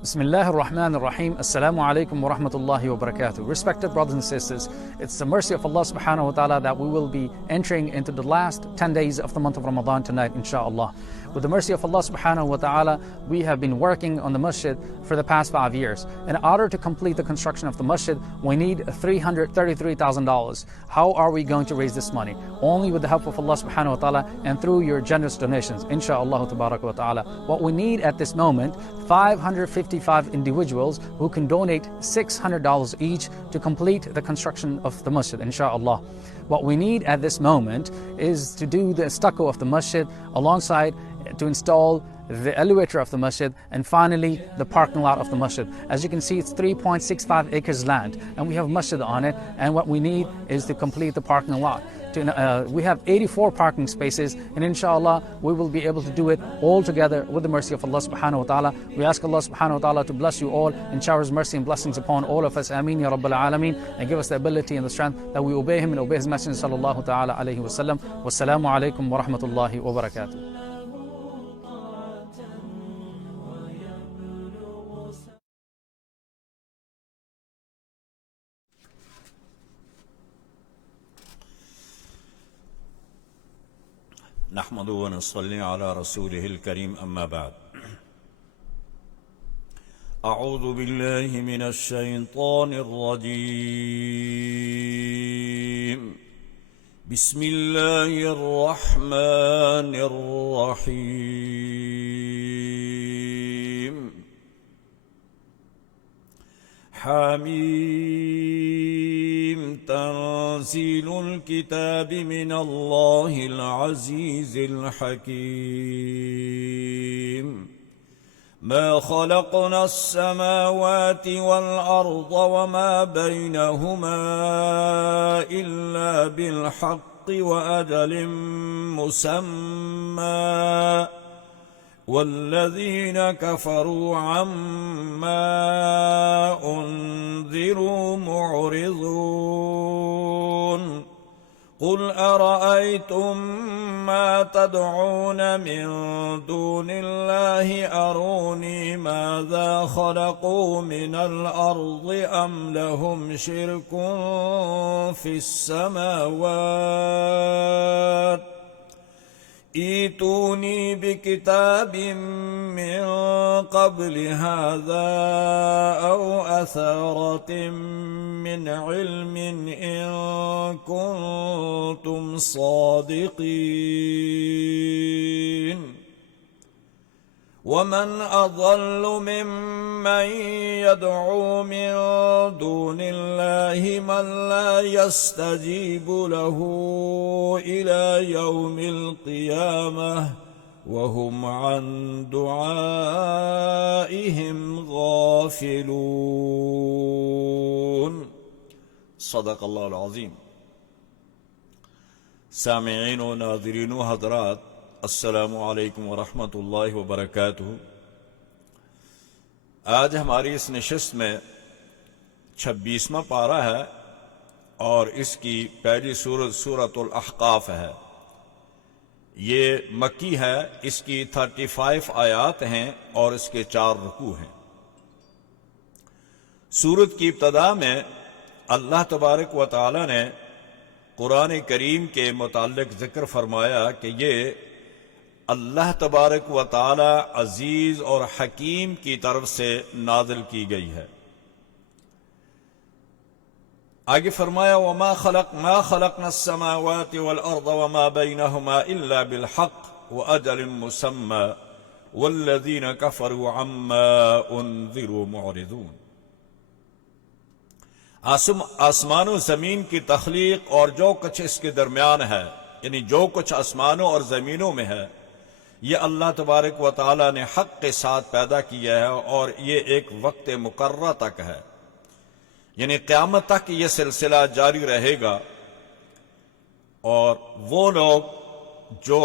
Bismillah ar-Rahman ar-Rahim. Assalamu alaikum wa rahmatullahi wa barakatuh. Respected brothers and sisters, it's the mercy of Allah subhanahu wa ta'ala that we will be entering into the last 10 days of the month of Ramadan tonight, inshaAllah. With the mercy of Allah subhanahu wa ta'ala, we have been working on the masjid for the past 5 years. In order to complete the construction of the masjid, we need $333,000. How are we going to raise this money? Only with the help of Allah subhanahu wa ta'ala and through your generous donations, inshaAllah tabaraka wa ta'ala. What we need at this moment, 555 individuals who can donate $600 each to complete the construction of the masjid, inshaAllah. What we need at this moment is to do the stucco of the masjid, alongside to install the elevator of the masjid, and finally the parking lot of the masjid. As you can see, it's 3.65 acres land and we have masjid on it, and what we need is to complete the parking lot. We have 84 parking spaces, and inshallah we will be able to do it all together with the mercy of Allah subhanahu wa ta'ala. We ask Allah subhanahu wa ta'ala to bless you all and shower His mercy and blessings upon all of us. Ameen ya Rabbil Alameen, and give us the ability and the strength that we obey Him and obey His Messenger sallallahu ta'ala alayhi wa sallam. Wassalamu alaikum wa rahmatullahi wa barakatuh. نحمده ونصلي على رسوله الكريم أما بعد أعوذ بالله من الشيطان الرجيم بسم الله الرحمن الرحيم حميم تنزيل الكتاب من الله العزيز الحكيم ما خلقنا السماوات والأرض وما بينهما إلا بالحق وأجل مسمى والذين كفروا عما أنذروا معرضون قل أرأيتم ما تدعون من دون الله أروني ماذا خلقوا من الأرض أم لهم شرك في السماوات ائتوني بكتاب من قبل هذا أو أثارة من علم إن كنتم صادقين ومن أضل ممن يدعو من دون الله من لا يستجيب له إلى يوم القيامة وهم عن دعائهم غافلون صدق الله العظيم. سامعین و ناظرین و حضرات، السلام علیکم ورحمۃ اللہ وبرکاتہ۔ آج ہماری اس نشست میں 26واں پارہ ہے اور اس کی پہلی سورت سورۃ الاحقاف ہے۔ یہ مکی ہے، اس کی 35 آیات ہیں اور اس کے 4 رکوع ہیں۔ سورت کی ابتدا میں اللہ تبارک و تعالی نے قرآن کریم کے متعلق ذکر فرمایا کہ یہ اللہ تبارک و تعالی عزیز اور حکیم کی طرف سے نازل کی گئی ہے۔ آگے فرمایا ما خلقنا السماوات والارض وما بينهما الا بالحق واجل مسمى والذين كفروا عما انذروا معرضون۔ آسمان و زمین کی تخلیق اور جو کچھ اس کے درمیان ہے، یعنی جو کچھ آسمانوں اور زمینوں میں ہے، یہ اللہ تبارک و تعالی نے حق کے ساتھ پیدا کیا ہے اور یہ ایک وقت مقررہ تک ہے، یعنی قیامت تک یہ سلسلہ جاری رہے گا۔ اور وہ لوگ جو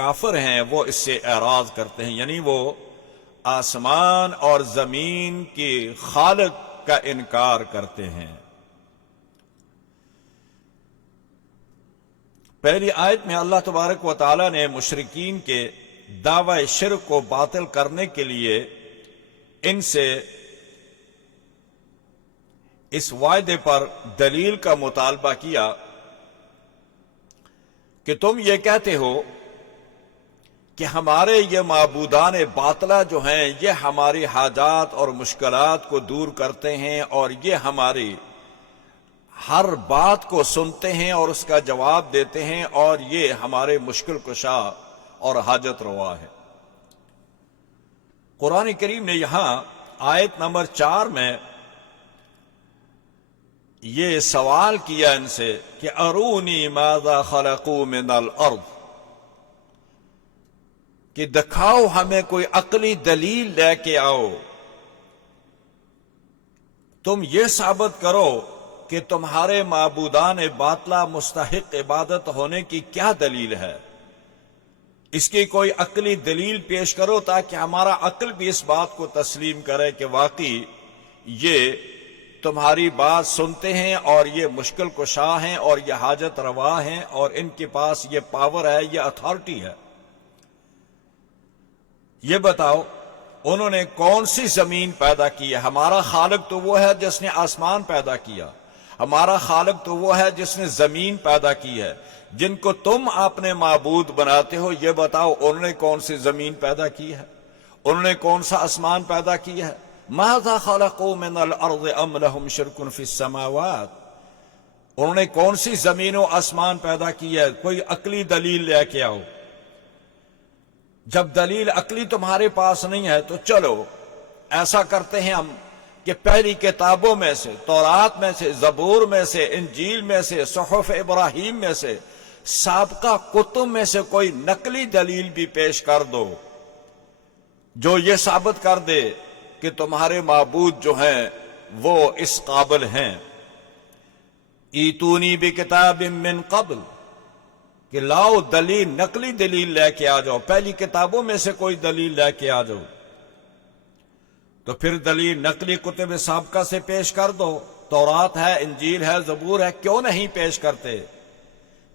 کافر ہیں وہ اس سے اعراض کرتے ہیں، یعنی وہ آسمان اور زمین کی خالق کا انکار کرتے ہیں۔ پہلی آیت میں اللہ تبارک و تعالی نے مشرکین کے دعوی شرک کو باطل کرنے کے لیے ان سے اس وعدے پر دلیل کا مطالبہ کیا کہ تم یہ کہتے ہو کہ ہمارے یہ معبودان باطلہ جو ہیں یہ ہماری حاجات اور مشکلات کو دور کرتے ہیں اور یہ ہماری ہر بات کو سنتے ہیں اور اس کا جواب دیتے ہیں اور یہ ہمارے مشکل کشا اور حاجت روا ہے۔ قرآن کریم نے یہاں آیت نمبر 4 میں یہ سوال کیا ان سے کہ ارونی ماذا خلقوا من الارض، کہ دکھاؤ ہمیں کوئی عقلی دلیل لے کے آؤ، تم یہ ثابت کرو کہ تمہارے معبودان باطلہ مستحق عبادت ہونے کی کیا دلیل ہے، اس کی کوئی عقلی دلیل پیش کرو تاکہ ہمارا عقل بھی اس بات کو تسلیم کرے کہ واقعی یہ تمہاری بات سنتے ہیں اور یہ مشکل کشا ہیں اور یہ حاجت روا ہیں اور ان کے پاس یہ پاور ہے، یہ اتھارٹی ہے۔ یہ بتاؤ انہوں نے کون سی زمین پیدا کی ہے؟ ہمارا خالق تو وہ ہے جس نے آسمان پیدا کیا، ہمارا خالق تو وہ ہے جس نے زمین پیدا کی ہے۔ جن کو تم اپنے معبود بناتے ہو یہ بتاؤ انہوں نے کون سی زمین پیدا کی ہے، انہوں نے کون سا آسمان پیدا کیا ہے؟ ماذا خلقوا من الارض ام لهم شرک فی السماوات، انہوں نے کون سی زمین و آسمان پیدا کی ہے؟ کوئی عقلی دلیل لے کے آؤ۔ جب دلیل عقلی تمہارے پاس نہیں ہے تو چلو ایسا کرتے ہیں ہم کہ پہلی کتابوں میں سے، تورات میں سے، زبور میں سے، انجیل میں سے، صحف ابراہیم میں سے، سابقہ کتب میں سے کوئی نقلی دلیل بھی پیش کر دو جو یہ ثابت کر دے کہ تمہارے معبود جو ہیں وہ اس قابل ہیں۔ ایتونی بکتاب من قبل، کہ لاؤ دلیل، نقلی دلیل لے کے آ جاؤ، پہلی کتابوں میں سے کوئی دلیل لے کے آ جاؤ۔ تو پھر دلیل نقلی کتب سابقہ سے پیش کر دو، تورات ہے، انجیل ہے، زبور ہے، کیوں نہیں پیش کرتے؟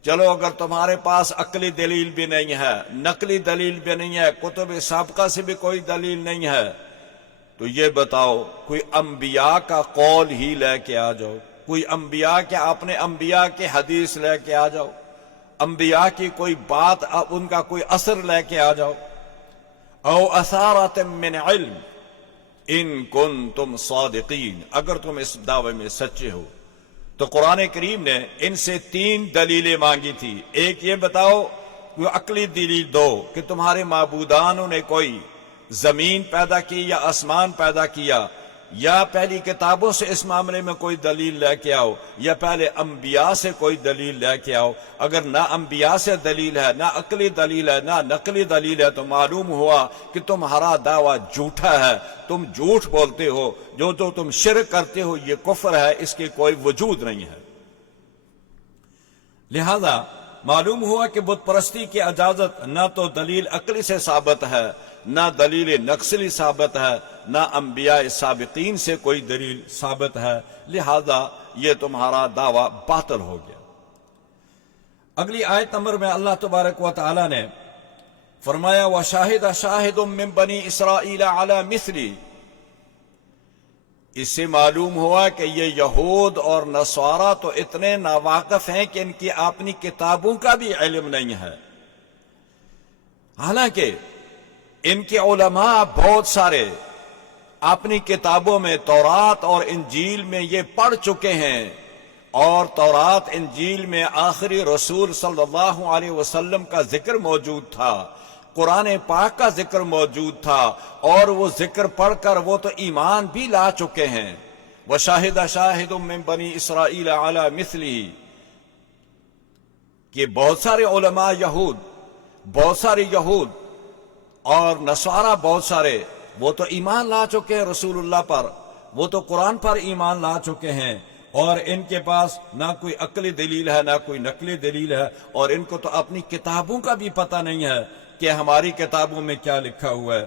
چلو اگر تمہارے پاس عقلی دلیل بھی نہیں ہے، نقلی دلیل بھی نہیں ہے، کتب سابقہ سے بھی کوئی دلیل نہیں ہے، تو یہ بتاؤ کوئی انبیاء کا قول ہی لے کے آ جاؤ، کوئی انبیاء کے، اپنے انبیاء کے حدیث لے کے آ جاؤ، انبیاء کی کوئی بات، ان کا کوئی اثر لے کے آ جاؤ۔ او اثارۃ من علم ان کنتم صادقین، اگر تم اس دعوے میں سچے ہو۔ تو قرآن کریم نے ان سے 3 دلیلیں مانگی تھی۔ ایک یہ بتاؤ، کوئی عقلی دلیل دو کہ تمہارے معبودانوں نے کوئی زمین پیدا کی یا آسمان پیدا کیا، یا پہلی کتابوں سے اس معاملے میں کوئی دلیل لے کے آؤ، یا پہلے انبیاء سے کوئی دلیل لے کے آؤ۔ اگر نہ انبیاء سے دلیل ہے، نہ عقلی دلیل ہے، نہ نقلی دلیل ہے، تو معلوم ہوا کہ تمہارا دعویٰ جھوٹا ہے، تم جھوٹ بولتے ہو، جو تم شرک کرتے ہو یہ کفر ہے، اس کی کوئی وجود نہیں ہے۔ لہذا معلوم ہوا کہ بت پرستی کی اجازت نہ تو دلیل عقلی سے ثابت ہے، نہ دلیل نقلی ثابت ہے، نہ انبیاء سابقین سے کوئی دلیل ثابت ہے، لہذا یہ تمہارا دعویٰ باطل ہو گیا۔ اگلی آیت نمبر میں اللہ تبارک و تعالی نے فرمایا وَشَاهِدَ شَاهِدٌ مِّن بَنِي إِسْرَائِيلَ عَلَى مِثْلِي، اس سے معلوم ہوا کہ یہ یہود اور نصارہ تو اتنے ناواقف ہیں کہ ان کی اپنی کتابوں کا بھی علم نہیں ہے، حالانکہ ان کے علماء بہت سارے اپنی کتابوں میں تورات اور انجیل میں یہ پڑھ چکے ہیں، اور تورات انجیل میں آخری رسول صلی اللہ علیہ وسلم کا ذکر موجود تھا، قرآن پاک کا ذکر موجود تھا، اور وہ ذکر پڑھ کر وہ تو ایمان بھی لا چکے ہیں۔ وَشَاهِدَ شَاهِدٌ مِّن بَنِي إِسْرَائِيلَ عَلَى مِثْلِهِ، کہ بہت سارے علماء یہود، بہت سارے یہود اور نصارہ بہت سارے، وہ تو ایمان لا چکے ہیں رسول اللہ پر، وہ تو قرآن پر ایمان لا چکے ہیں، اور ان کے پاس نہ کوئی عقلی دلیل ہے، نہ کوئی نقلی دلیل ہے، اور ان کو تو اپنی کتابوں کا بھی پتہ نہیں ہے کہ ہماری کتابوں میں کیا لکھا ہوا ہے۔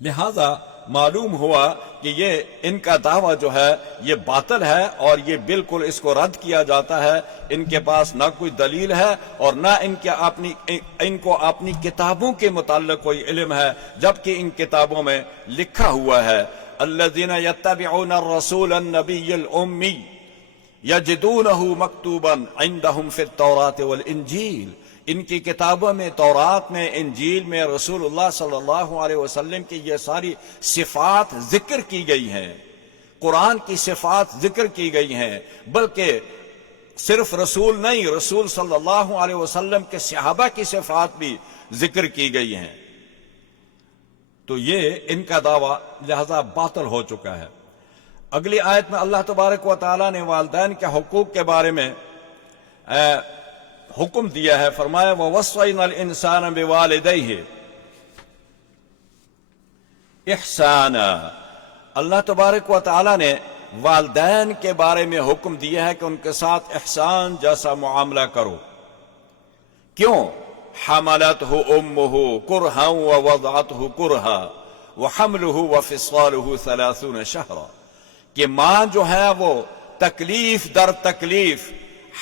لہذا معلوم ہوا کہ یہ ان کا دعویٰ جو ہے یہ باطل ہے اور یہ بالکل اس کو رد کیا جاتا ہے. ان کے پاس نہ کوئی دلیل ہے اور نہ ان کو اپنی کتابوں کے متعلق کوئی علم ہے، جبکہ ان کتابوں میں لکھا ہوا ہے الذین یتبعون الرسول النبی الامی یجدونہ مکتوبا عندہم فی التوراۃ والانجیل. ان کی کتابوں میں، تورات میں، انجیل میں رسول اللہ صلی اللہ علیہ وسلم کی یہ ساری صفات ذکر کی گئی ہیں، قرآن کی صفات ذکر کی گئی ہیں. بلکہ صرف رسول نہیں، رسول صلی اللہ علیہ وسلم کے صحابہ کی صفات بھی ذکر کی گئی ہیں. تو یہ ان کا دعویٰ لہذا باطل ہو چکا ہے. اگلی آیت میں اللہ تبارک و تعالیٰ نے والدین کے حقوق کے بارے میں حکم دیا ہے. فرمایا وَوَصَّيْنَا الْإِنسَانَ بِوَالِدَيْهِ احسانا. اللہ تبارک و تعالیٰ نے والدین کے بارے میں حکم دیا ہے کہ ان کے ساتھ احسان جیسا معاملہ کرو. کیوں؟ حملته امه کرہا ووضعته کرہا وحمله وفصاله 30 شہرا. کہ ماں جو ہے وہ تکلیف در تکلیف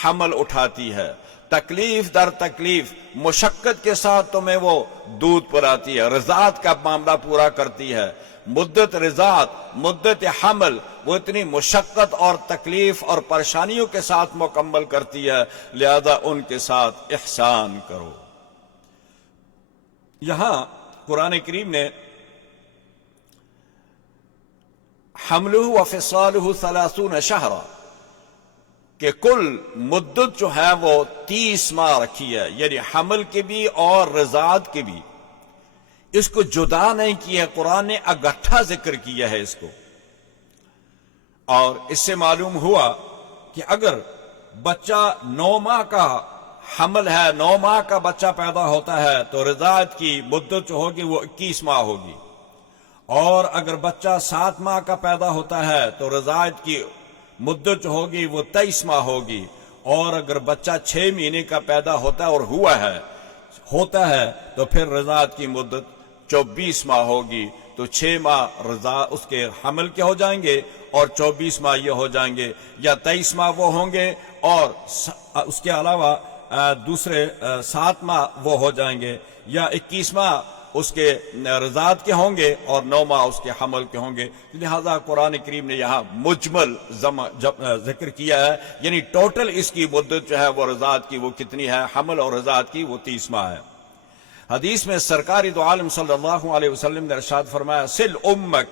حمل اٹھاتی ہے، تکلیف در تکلیف مشقت کے ساتھ تمہیں وہ دودھ پلاتی ہے، رضاعت کا معاملہ پورا کرتی ہے. مدت رضاعت، مدت حمل وہ اتنی مشقت اور تکلیف اور پریشانیوں کے ساتھ مکمل کرتی ہے، لہذا ان کے ساتھ احسان کرو. یہاں قرآن کریم نے حملہ وفصالہ 30 شہرا کہ کل مدت جو ہے وہ 30 ماہ رکھی ہے، یعنی حمل کی بھی اور رضاعت کی بھی. اس کو جدا نہیں کیا ہے، قرآن نے اکٹھا ذکر کیا ہے اس کو. اور اس سے معلوم ہوا کہ اگر بچہ 9 ماہ کا حمل ہے، 9 ماہ کا بچہ پیدا ہوتا ہے تو رضاعت کی مدت جو ہوگی وہ 21 ماہ ہوگی. اور اگر بچہ 7 ماہ کا پیدا ہوتا ہے تو رضاعت کی مدت جو ہوگی وہ 23 ماہ ہوگی. اور اگر بچہ 6 مہینے کا پیدا ہوتا ہے اور ہوتا ہے تو پھر رضاعت کی مدت 24 ماہ ہوگی. تو 6 ماہ رضا اس کے حمل کے ہو جائیں گے اور 24 ماہ یہ ہو جائیں گے، یا 23 ماہ وہ ہوں گے اور اس کے علاوہ دوسرے 7 ماہ وہ ہو جائیں گے، یا 21 ماہ اس کے رضاعت کے ہوں گے اور 9 ماہ اس کے حمل کے ہوں گے. لہذا قرآن کریم نے یہاں مجمل ذکر کیا ہے، یعنی ٹوٹل اس کی مدت جو ہے وہ رضاعت کی وہ کتنی ہے، حمل اور رضاعت کی وہ 30 ماہ ہے. حدیث میں سرکار دو عالم صلی اللہ علیہ وسلم نے ارشاد فرمایا سل امک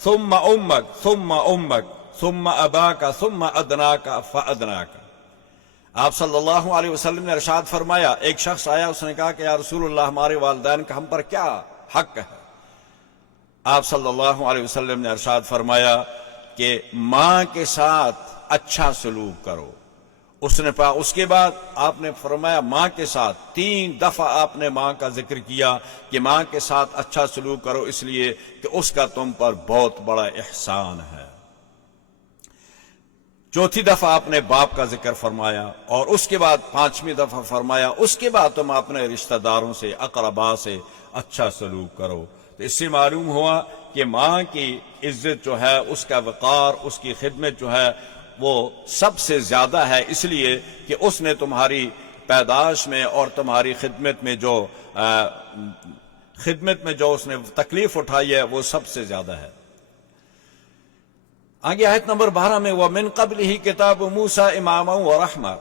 ثم امک ثم امک ثم اباک ثم ادناک فادناک. آپ صلی اللہ علیہ وسلم نے ارشاد فرمایا، ایک شخص آیا، اس نے کہا کہ یا رسول اللہ ہمارے والدین کا ہم پر کیا حق ہے؟ آپ صلی اللہ علیہ وسلم نے ارشاد فرمایا کہ ماں کے ساتھ اچھا سلوک کرو. اس کے بعد آپ نے فرمایا ماں کے ساتھ 3 دفعہ آپ نے ماں کا ذکر کیا کہ ماں کے ساتھ اچھا سلوک کرو، اس لیے کہ اس کا تم پر بہت بڑا احسان ہے. 4تھی دفعہ آپ نے باپ کا ذکر فرمایا اور اس کے بعد 5ویں دفعہ فرمایا اس کے بعد تم اپنے رشتہ داروں سے، اقربا سے اچھا سلوک کرو. تو اس سے معلوم ہوا کہ ماں کی عزت جو ہے، اس کا وقار، اس کی خدمت جو ہے وہ سب سے زیادہ ہے، اس لیے کہ اس نے تمہاری پیدائش میں اور تمہاری خدمت میں جو اس نے تکلیف اٹھائی ہے وہ سب سے زیادہ ہے. آگے آیت نمبر 12 میں وَمِن قَبْلِهِ كِتَابُ مُوسَىٰ إِمَامًا وَرَحْمَةً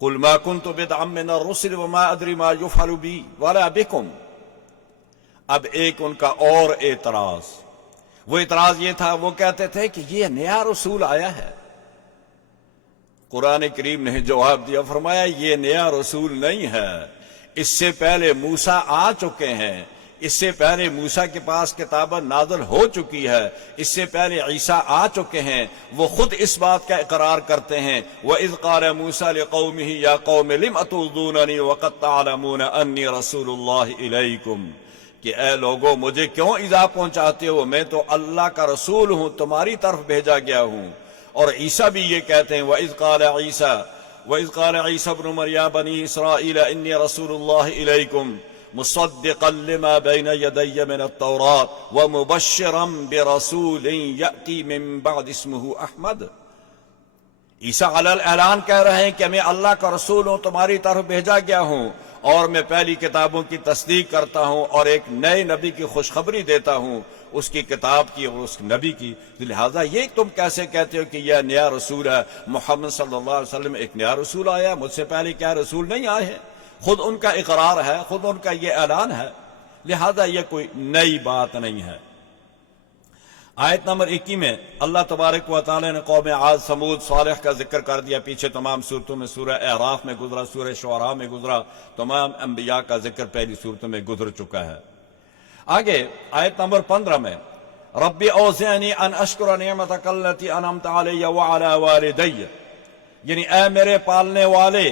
قُلْ مَا كُنْتُ بِدْعًا مِّنَ الرُّسُلِ وَمَا أَدْرِي مَا يُفْعَلُ بِي وَلَا بِكُمْ. اب ایک ان کا اور اعتراض، وہ اعتراض یہ تھا، وہ کہتے تھے کہ یہ نیا رسول آیا ہے. قرآن کریم نے جواب دیا، فرمایا یہ نیا رسول نہیں ہے، اس سے پہلے موسیٰ آ چکے ہیں، اس سے پہلے موسیٰ کے پاس کتاب نازل ہو چکی ہے، اس سے پہلے عیسیٰ آ چکے ہیں. وہ خود اس بات کا اقرار کرتے ہیں وَإِذْ قَالَ مُوسَىٰ لِقَوْمِهِ يَا قَوْمِ لِمْ أَتُؤْذُونَنِي وَقَدْ تَعْلَمُونَ أَنِّي رَسُولُ اللَّهِ إِلَيْكُمْ. کہ اے لوگوں مجھے کیوں ایذا پہنچاتے ہو، میں تو اللہ کا رسول ہوں، تمہاری طرف بھیجا گیا ہوں. اور عیسیٰ بھی یہ کہتے ہیں وَإِذْ قَالَ عِيسَى ابْنُ مَرْيَمَ بَنِي إِسْرَائِيلَ إِنِّي رَسُولُ اللَّهِ إِلَيْكُمْ مصدقا لما بین یدی من التوراۃ ومبشرا برسول یأتی من بعد اسمہ احمد۔ عیسیٰ علیہ الاعلان کہہ رہے ہیں کہ میں اللہ کا رسول ہوں، تمہاری طرف بھیجا گیا ہوں، اور میں پہلی کتابوں کی تصدیق کرتا ہوں اور ایک نئے نبی کی خوشخبری دیتا ہوں، اس کی کتاب کی اور اس نبی کی۔ لہٰذا یہ تم کیسے کہتے ہو کہ یہ نیا رسول ہے؟ محمد صلی اللہ علیہ وسلم ایک نیا رسول آیا، مجھ سے پہلے کیا رسول نہیں آئے ہیں؟ خود ان کا اقرار ہے، خود ان کا یہ اعلان ہے، لہذا یہ کوئی نئی بات نہیں ہے۔ آیت نمبر 21 میں اللہ تبارک و تعالی نے قوم عاد، سمود، صالح کا ذکر کر دیا۔ پیچھے تمام صورتوں میں سورہ اعراف میں گزرا، سورہ شعراء میں گزرا، تمام انبیاء کا ذکر پہلی صورتوں میں گزر چکا ہے۔ آگے آیت نمبر 15 میں ربی اوزعنی ان اشکر نعمتک التی انعمت علی وعلی والدی، یعنی اے میرے پالنے والے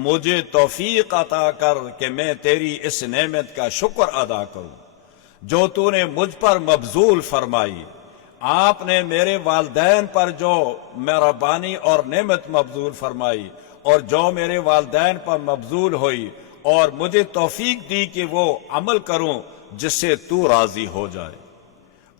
مجھے توفیق عطا کر کہ میں تیری اس نعمت کا شکر ادا کروں جو تو نے مجھ پر مبذول فرمائی۔ آپ نے میرے والدین پر جو مہربانی اور نعمت مبذول فرمائی اور جو میرے والدین پر مبذول ہوئی، اور مجھے توفیق دی کہ وہ عمل کروں جس سے تو راضی ہو جائے۔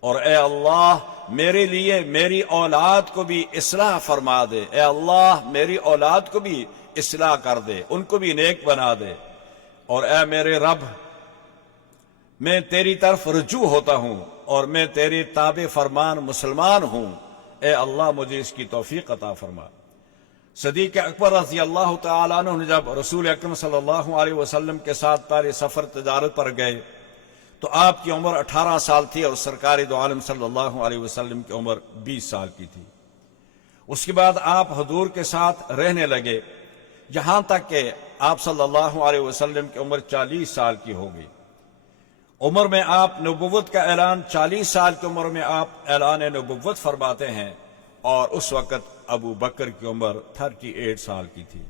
اور اے اللہ میرے لیے میری اولاد کو بھی اصلاح فرما دے، اے اللہ میری اولاد کو بھی اصلاح کر دے، ان کو بھی نیک بنا دے۔ اور اے میرے رب میں تیری طرف رجوع ہوتا ہوں اور میں تیری تابع فرمان مسلمان ہوں، اے اللہ مجھے اس کی توفیق عطا فرما۔ صدیق اکبر رضی اللہ تعالیٰ عنہ نے جب رسول اکرم صلی اللہ علیہ وسلم کے ساتھ پہلے سفر تجارت پر گئے تو آپ کی عمر 18 سال تھی اور سرکار دو عالم صلی اللہ علیہ وسلم کی عمر 20 سال کی تھی۔ اس کے بعد آپ حضور کے ساتھ رہنے لگے یہاں تک کہ آپ صلی اللہ علیہ وسلم کی عمر 40 سال کی ہو گئی۔ عمر میں آپ نبوت کا اعلان 40 سال کی عمر میں آپ اعلان نبوت فرماتے ہیں، اور اس وقت ابو بکر کی عمر 38 سال کی تھی۔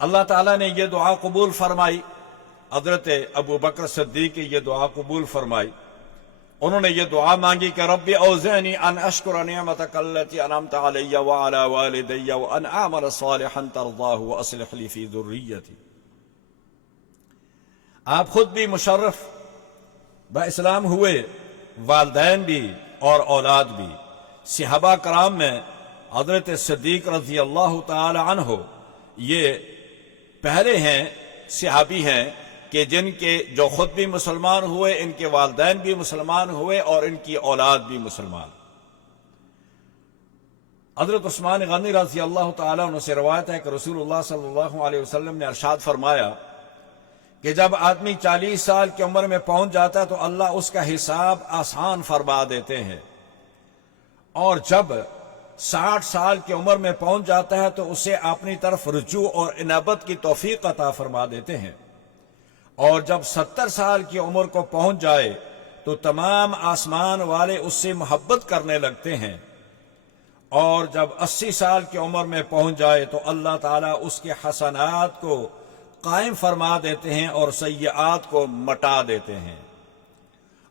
اللہ تعالیٰ نے یہ دعا قبول فرمائی، حضرت ابو بکر صدیق کی یہ دعا قبول فرمائی۔ انہوں نے یہ دعا مانگی کہ رب اوزعنی ان اشکر نعمتک التی انعمت علی وعلی والدی وان اعمل صالحا ترضاہ واصلح لی فی ذریتی۔ آپ خود بھی مشرف با اسلام ہوئے، والدین بھی اور اولاد بھی۔ صحابہ کرام میں حضرت صدیق رضی اللہ تعالی عنہ یہ پہلے ہیں صحابی ہیں کہ جن کے جو خود بھی مسلمان ہوئے، ان کے والدین بھی مسلمان ہوئے اور ان کی اولاد بھی مسلمان۔ حضرت عثمان غنی رضی اللہ تعالیٰ عنہ سے روایت ہے کہ رسول اللہ صلی اللہ علیہ وسلم نے ارشاد فرمایا کہ جب آدمی 40 سال کی عمر میں پہنچ جاتا ہے تو اللہ اس کا حساب آسان فرما دیتے ہیں، اور جب 60 سال کی عمر میں پہنچ جاتا ہے تو اسے اپنی طرف رجوع اور انابت کی توفیق عطا فرما دیتے ہیں، اور جب 70 سال کی عمر کو پہنچ جائے تو تمام آسمان والے اس سے محبت کرنے لگتے ہیں، اور جب 80 سال کی عمر میں پہنچ جائے تو اللہ تعالیٰ اس کے حسنات کو قائم فرما دیتے ہیں اور سیئات کو مٹا دیتے ہیں،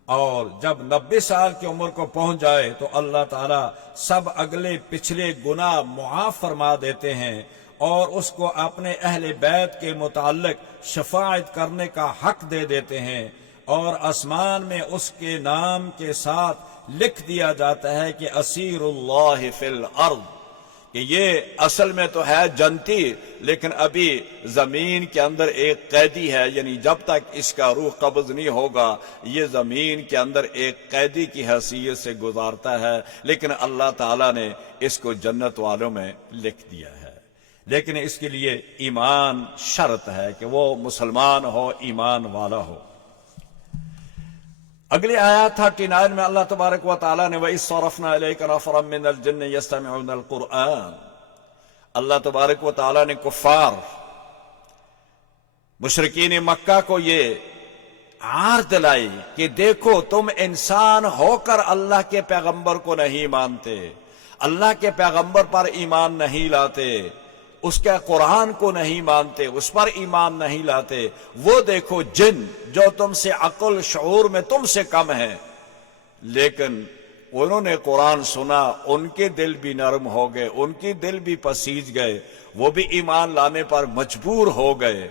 اور جب 90 سال کی عمر کو پہنچ جائے تو اللہ تعالیٰ سب اگلے پچھلے گناہ معاف فرما دیتے ہیں اور اس کو اپنے اہل بیت کے متعلق شفاعت کرنے کا حق دے دیتے ہیں، اور آسمان میں اس کے نام کے ساتھ لکھ دیا جاتا ہے کہ اسیر اللہ فی الارض، کہ یہ اصل میں تو ہے جنتی لیکن ابھی زمین کے اندر ایک قیدی ہے، یعنی جب تک اس کا روح قبض نہیں ہوگا یہ زمین کے اندر ایک قیدی کی حیثیت سے گزارتا ہے، لیکن اللہ تعالیٰ نے اس کو جنت والوں میں لکھ دیا ہے۔ لیکن اس کے لیے ایمان شرط ہے کہ وہ مسلمان ہو، ایمان والا ہو۔ اگلی آیات 39 میں اللہ تبارک و تعالیٰ نے وَإِذْ صَرَفْنَا إِلَيْكَ نَفَرًا مِّنَ الْجِنِّ يَسْتَمِعُونَ الْقُرْآنَ، اللہ تبارک و تعالیٰ نے کفار مشرکین مکہ کو یہ عار دلائی کہ دیکھو تم انسان ہو کر اللہ کے پیغمبر کو نہیں مانتے، اللہ کے پیغمبر پر ایمان نہیں لاتے، اس کے قرآن کو نہیں مانتے، اس پر ایمان نہیں لاتے، وہ دیکھو جن جو تم سے عقل شعور میں تم سے کم ہیں، لیکن انہوں نے قرآن سنا، ان کے دل بھی نرم ہو گئے، ان کے دل بھی پسیج گئے، وہ بھی ایمان لانے پر مجبور ہو گئے۔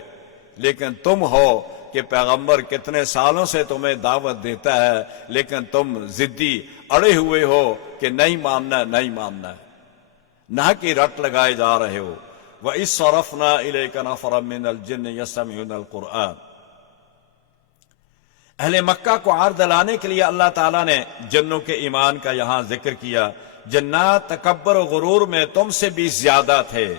لیکن تم ہو کہ پیغمبر کتنے سالوں سے تمہیں دعوت دیتا ہے لیکن تم ضدی اڑے ہوئے ہو کہ نہیں ماننا نہیں ماننا، نہ کہ رٹ لگائے جا رہے ہو۔ وَإِذْ صَرَفْنَا إِلَيْكَ نَفَرًا مِّنَ الْجِنِّ يَسْتَمِعُونَ الْقُرْآنَ۔ اہل مکہ کو عار دلانے کے لیے اللہ تعالیٰ نے جنوں کے ایمان کا یہاں ذکر کیا۔ جنات تکبر و غرور میں تم سے بھی زیادہ تھے،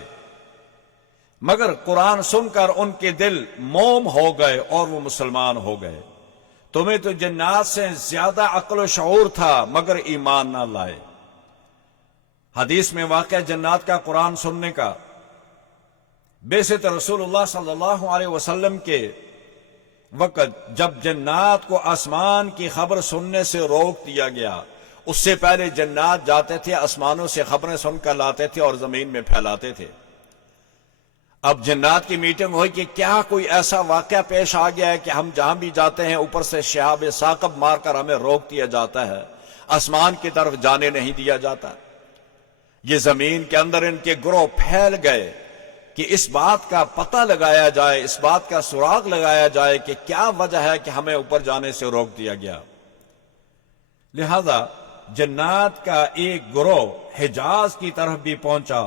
مگر قرآن سن کر ان کے دل موم ہو گئے اور وہ مسلمان ہو گئے۔ تمہیں تو جنات سے زیادہ عقل و شعور تھا مگر ایمان نہ لائے۔ حدیث میں واقع جنات کا قرآن سننے کا، بیست رسول اللہ صلی اللہ علیہ وسلم کے وقت جب جنات کو آسمان کی خبر سننے سے روک دیا گیا، اس سے پہلے جنات جاتے تھے آسمانوں سے خبریں سن کر لاتے تھے اور زمین میں پھیلاتے تھے۔ اب جنات کی میٹنگ ہوئی کہ کیا کوئی ایسا واقعہ پیش آ گیا ہے کہ ہم جہاں بھی جاتے ہیں اوپر سے شہاب ثاقب مار کر ہمیں روک دیا جاتا ہے، آسمان کی طرف جانے نہیں دیا جاتا۔ یہ زمین کے اندر ان کے گروہ پھیل گئے کہ اس بات کا پتہ لگایا جائے، اس بات کا سراغ لگایا جائے کہ کیا وجہ ہے کہ ہمیں اوپر جانے سے روک دیا گیا۔ لہذا جنات کا ایک گروہ حجاز کی طرف بھی پہنچا۔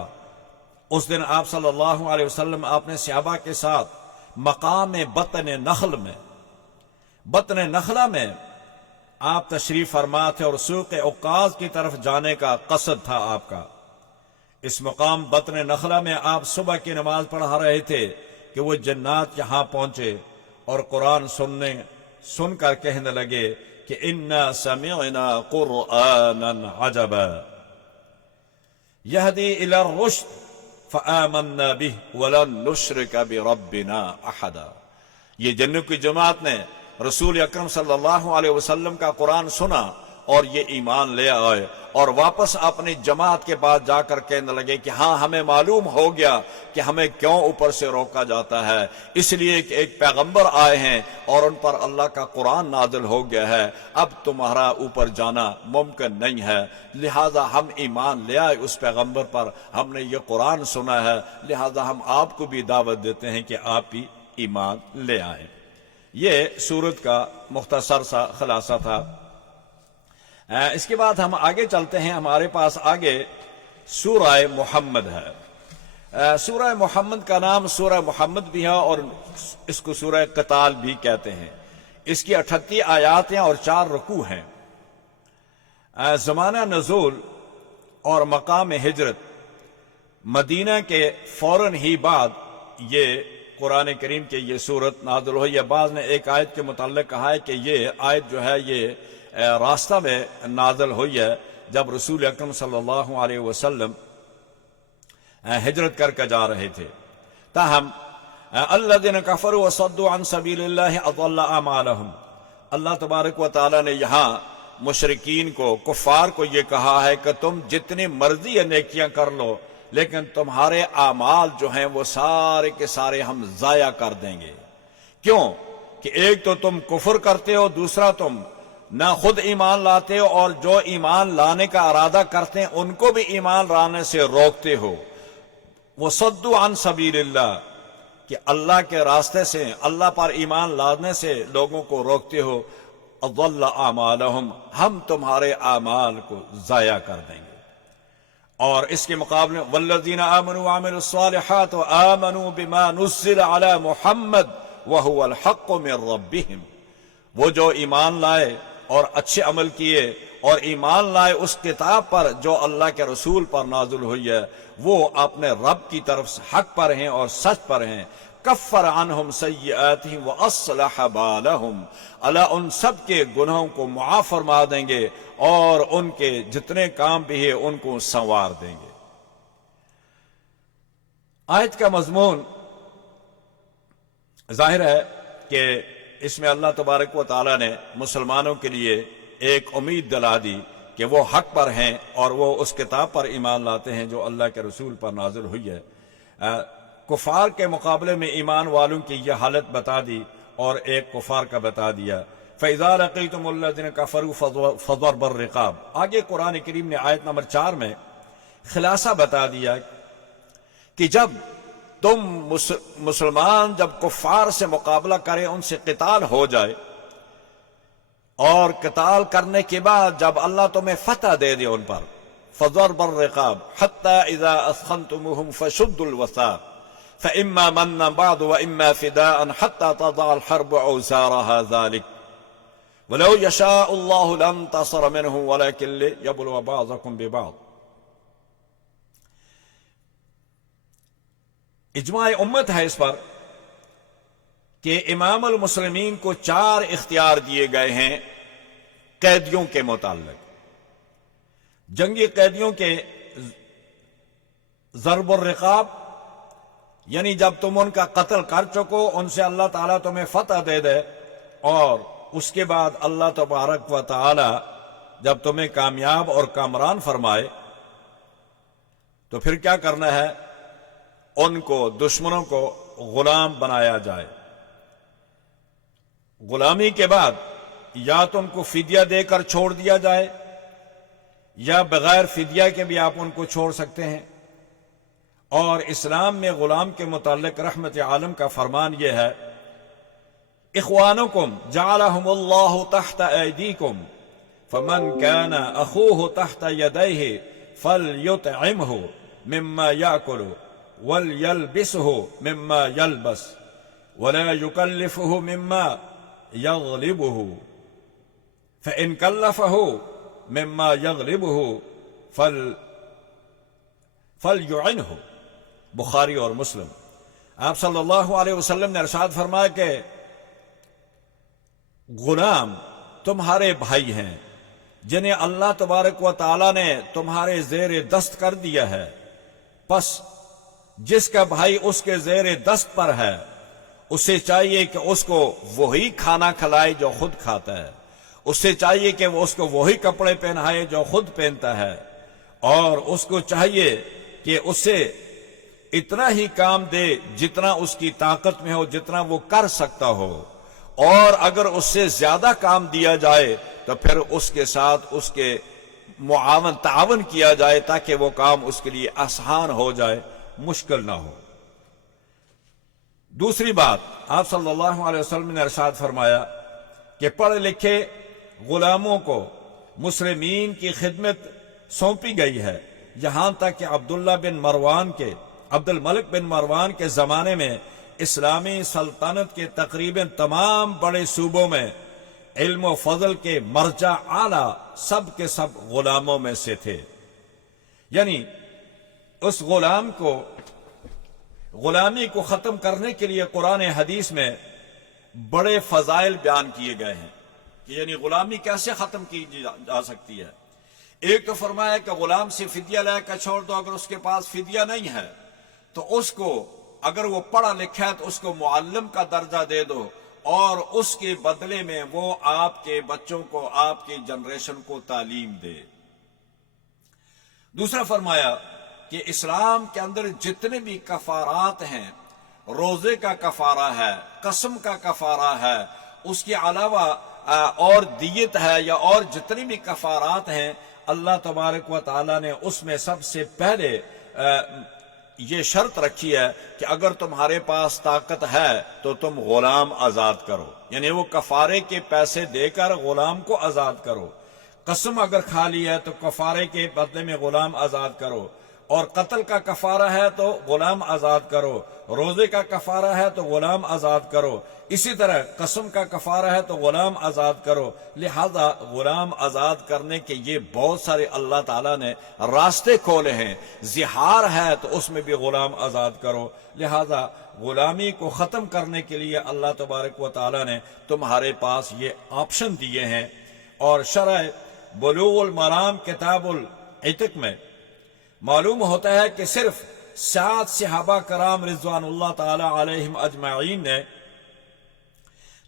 اس دن آپ صلی اللہ علیہ وسلم اپنے صحابہ کے ساتھ مقام بطن نخلہ میں آپ تشریف فرما تھے اور سوق عکاظ کی طرف جانے کا قصد تھا آپ کا۔ اس مقام بطن نخلہ میں آپ صبح کی نماز پڑھا رہے تھے کہ وہ جنات یہاں پہنچے اور قرآن سن کر کہنے لگے کہ اِنَّا سَمِعْنَا قُرْآنًا عَجَبًا يَهْدِي إِلَى الرُّشْدِ فَآمَنَّا بِهِ وَلَن نُشْرِكَ بِرَبِّنَا أَحَدًا۔ یہ جنوں کی جماعت نے رسول اکرم صلی اللہ علیہ وسلم کا قرآن سنا اور یہ ایمان لے آئے اور واپس اپنی جماعت کے بعد جا کر کہنے لگے کہ ہاں ہمیں معلوم ہو گیا کہ ہمیں کیوں اوپر سے روکا جاتا ہے، اس لیے کہ ایک پیغمبر آئے ہیں اور ان پر اللہ کا قرآن نازل ہو گیا ہے، اب تمہارا اوپر جانا ممکن نہیں ہے، لہذا ہم ایمان لے آئے اس پیغمبر پر، ہم نے یہ قرآن سنا ہے، لہذا ہم آپ کو بھی دعوت دیتے ہیں کہ آپ بھی ایمان لے آئیں۔ یہ سورت کا مختصر سا خلاصہ تھا۔ اس کے بعد ہم آگے چلتے ہیں، ہمارے پاس آگے سورہ محمد ہے۔ سورہ محمد کا نام سورہ محمد بھی ہے اور اس کو سورہ قتال بھی کہتے ہیں۔ اس کی 38 آیات ہیں اور 4 رکوع ہیں۔ زمانہ نزول اور مقام ہجرت مدینہ کے فوراً ہی بعد یہ قرآن کریم کے یہ سورت نازل ہوئی ہے۔ بعض نے ایک آیت کے متعلق کہا ہے کہ یہ آیت جو ہے یہ راستہ میں نازل ہوئی ہے جب رسول اکرم صلی اللہ علیہ وسلم ہجرت کر کے جا رہے تھے۔ تاہم الذین کفروا وصدوا عن سبیل اللہ اضل اعمالہم، اللہ تبارک و تعالی نے یہاں مشرکین کو، کفار کو یہ کہا ہے کہ تم جتنی مرضی نیکیاں کر لو لیکن تمہارے اعمال جو ہیں وہ سارے کے سارے ہم ضائع کر دیں گے۔ کیوں کہ ایک تو تم کفر کرتے ہو، دوسرا تم نہ خود ایمان لاتے ہو اور جو ایمان لانے کا ارادہ کرتے ہیں ان کو بھی ایمان لانے سے روکتے ہو۔ وصدوا عن سبیل اللہ، کہ اللہ کے راستے سے، اللہ پر ایمان لانے سے لوگوں کو روکتے ہو۔ اضل اعمالہم، ہم تمہارے اعمال کو ضائع کر دیں گے۔ اور اس کے مقابلے والذین آمنوا وعملوا الصالحات وآمنوا بما نزل علی محمد وهو الحق من ربهم، وہ جو ایمان لائے اور اچھے عمل کیے اور ایمان لائے اس کتاب پر جو اللہ کے رسول پر نازل ہوئی ہے، وہ اپنے رب کی طرف سے حق پر ہیں اور سچ پر ہیں۔ کفر عنہم سیئاتہم واصلح بالہم، اللہ ان سب کے گناہوں کو معاف فرما دیں گے اور ان کے جتنے کام بھی ہیں ان کو سنوار دیں گے۔ آیت کا مضمون ظاہر ہے کہ اس میں اللہ تبارک و تعالیٰ نے مسلمانوں کے لیے ایک امید دلا دی کہ وہ حق پر ہیں اور وہ اس کتاب پر ایمان لاتے ہیں جو اللہ کے رسول پر نازل ہوئی ہے۔ کفار کے مقابلے میں ایمان والوں کی یہ حالت بتا دی اور ایک کفار کا بتا دیا۔ فَإِذَا لَقِيتُمُ الَّذِينَ كَفَرُوا فَضَرْبَ الرِّقَابِ، آگے قرآن کریم نے آیت نمبر 4 میں خلاصہ بتا دیا کہ جب تم مسلمان جب کفار سے مقابلہ کریں، ان سے قتال ہو جائے، اور قتال کرنے کے بعد جب اللہ تمہیں فتح دے دے ان پر، فضرب الرقاب حتى اذا اثخنتموهم فشدوا الوثاق فاما منا بعد واما فداء حتى تضع الحرب اوزارها ذلك ولو يشاء الله لانتصر منهم ولكن ليبلو بعضكم ببعض۔ اجماع امت ہے اس پر کہ امام المسلمین کو 4 اختیار دیے گئے ہیں قیدیوں کے متعلق۔ جنگی قیدیوں کے ضرب الرقاب، یعنی جب تم ان کا قتل کر چکو، ان سے اللہ تعالیٰ تمہیں فتح دے دے، اور اس کے بعد اللہ تبارک و تعالی جب تمہیں کامیاب اور کامران فرمائے تو پھر کیا کرنا ہے؟ ان کو، دشمنوں کو غلام بنایا جائے۔ غلامی کے بعد یا تو ان کو فدیہ دے کر چھوڑ دیا جائے، یا بغیر فدیہ کے بھی آپ ان کو چھوڑ سکتے ہیں۔ اور اسلام میں غلام کے متعلق رحمت عالم کا فرمان یہ ہے، اخوانکم جعلہم اللہ تحت ایدیکم فمن کان اخوہ تحت یدیہ فلیطعمہ مما یاکل ولیلبسہ مما یلبس ولا یکلفہ مما یغلبہ فإن کلفہ مما یغلبہ فلیعنہ۔ بخاری اور مسلم۔ آپ صلی اللہ علیہ وسلم نے ارشاد فرمایا کہ غلام تمہارے بھائی ہیں جنہیں اللہ تبارک و تعالی نے تمہارے زیر دست کر دیا ہے، پس جس کا بھائی اس کے زیر دست پر ہے اسے چاہیے کہ اس کو وہی کھانا کھلائے جو خود کھاتا ہے، اس سے چاہیے کہ وہ اس کو وہی کپڑے پہنائے جو خود پہنتا ہے، اور اس کو چاہیے کہ اسے اتنا ہی کام دے جتنا اس کی طاقت میں ہو، جتنا وہ کر سکتا ہو، اور اگر اس سے زیادہ کام دیا جائے تو پھر اس کے ساتھ اس کے تعاون کیا جائے تاکہ وہ کام اس کے لیے آسان ہو جائے، مشکل نہ ہو۔ دوسری بات، آپ صلی اللہ علیہ وسلم نے ارشاد فرمایا کہ پڑھے لکھے غلاموں کو مسلمین کی خدمت سونپی گئی ہے، یہاں تک کہ عبد الملک بن مروان کے زمانے میں اسلامی سلطنت کے تقریباً تمام بڑے صوبوں میں علم و فضل کے مرجع اعلیٰ سب کے سب غلاموں میں سے تھے۔ یعنی اس غلامی کو ختم کرنے کے لیے قرآن حدیث میں بڑے فضائل بیان کیے گئے ہیں کہ یعنی غلامی کیسے ختم کی جا سکتی ہے۔ ایک تو فرمایا کہ غلام سے فدیہ لے کر چھوڑ دو، اگر اس کے پاس فدیہ نہیں ہے تو اس کو، اگر وہ پڑھا لکھا ہے تو اس کو معلم کا درجہ دے دو، اور اس کے بدلے میں وہ آپ کے بچوں کو، آپ کی جنریشن کو تعلیم دے۔ دوسرا فرمایا کہ اسلام کے اندر جتنے بھی کفارات ہیں، روزے کا کفارہ ہے، قسم کا کفارہ ہے، اس کے علاوہ اور دیت ہے، یا اور جتنی بھی کفارات ہیں، اللہ تبارک و تعالی نے اس میں سب سے پہلے یہ شرط رکھی ہے کہ اگر تمہارے پاس طاقت ہے تو تم غلام آزاد کرو، یعنی وہ کفارے کے پیسے دے کر غلام کو آزاد کرو۔ قسم اگر کھا لی ہے تو کفارے کے بدلے میں غلام آزاد کرو، اور قتل کا کفارہ ہے تو غلام آزاد کرو، روزے کا کفارہ ہے تو غلام آزاد کرو، اسی طرح قسم کا کفارہ ہے تو غلام آزاد کرو۔ لہذا غلام آزاد کرنے کے یہ بہت سارے اللہ تعالیٰ نے راستے کھولے ہیں۔ زہار ہے تو اس میں بھی غلام آزاد کرو۔ لہذا غلامی کو ختم کرنے کے لیے اللہ تبارک و تعالیٰ نے تمہارے پاس یہ آپشن دیے ہیں۔ اور شرح بلوغ المرام کتاب العتق میں معلوم ہوتا ہے کہ صرف 7 صحابہ کرام رضوان اللہ تعالی علیہم اجمعین نے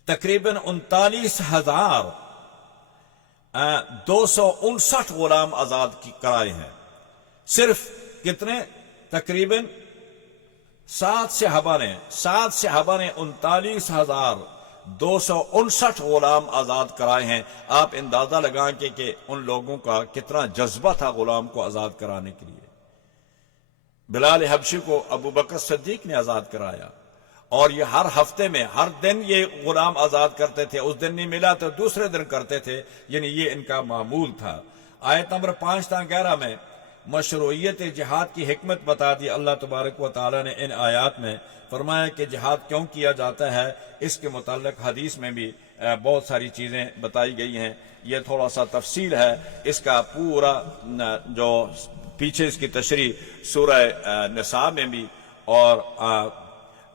تقریباً 39,259 غلام آزاد کرائے ہیں۔ صرف کتنے؟ تقریباً 7 صحابہ نے 39,259 غلام آزاد کرائے ہیں۔ آپ اندازہ لگائیں کہ ان لوگوں کا کتنا جذبہ تھا غلام کو آزاد کرانے کے لیے۔ بلال حبشی کو ابو بکر صدیق نے آزاد کرایا، اور یہ ہر ہفتے میں ہر دن یہ غلام آزاد کرتے تھے، اس دن نہیں ملا تو دوسرے دن کرتے تھے، یعنی یہ ان کا معمول تھا۔ آیت نمبر 5 تا 11 میں مشروعیت جہاد کی حکمت بتا دی اللہ تبارک و تعالی نے ان آیات میں۔ فرمایا کہ جہاد کیوں کیا جاتا ہے، اس کے متعلق حدیث میں بھی بہت ساری چیزیں بتائی گئی ہیں۔ یہ تھوڑا سا تفصیل ہے اس کا، پورا جو پیچھے اس کی تشریح سورہ نساء میں بھی اور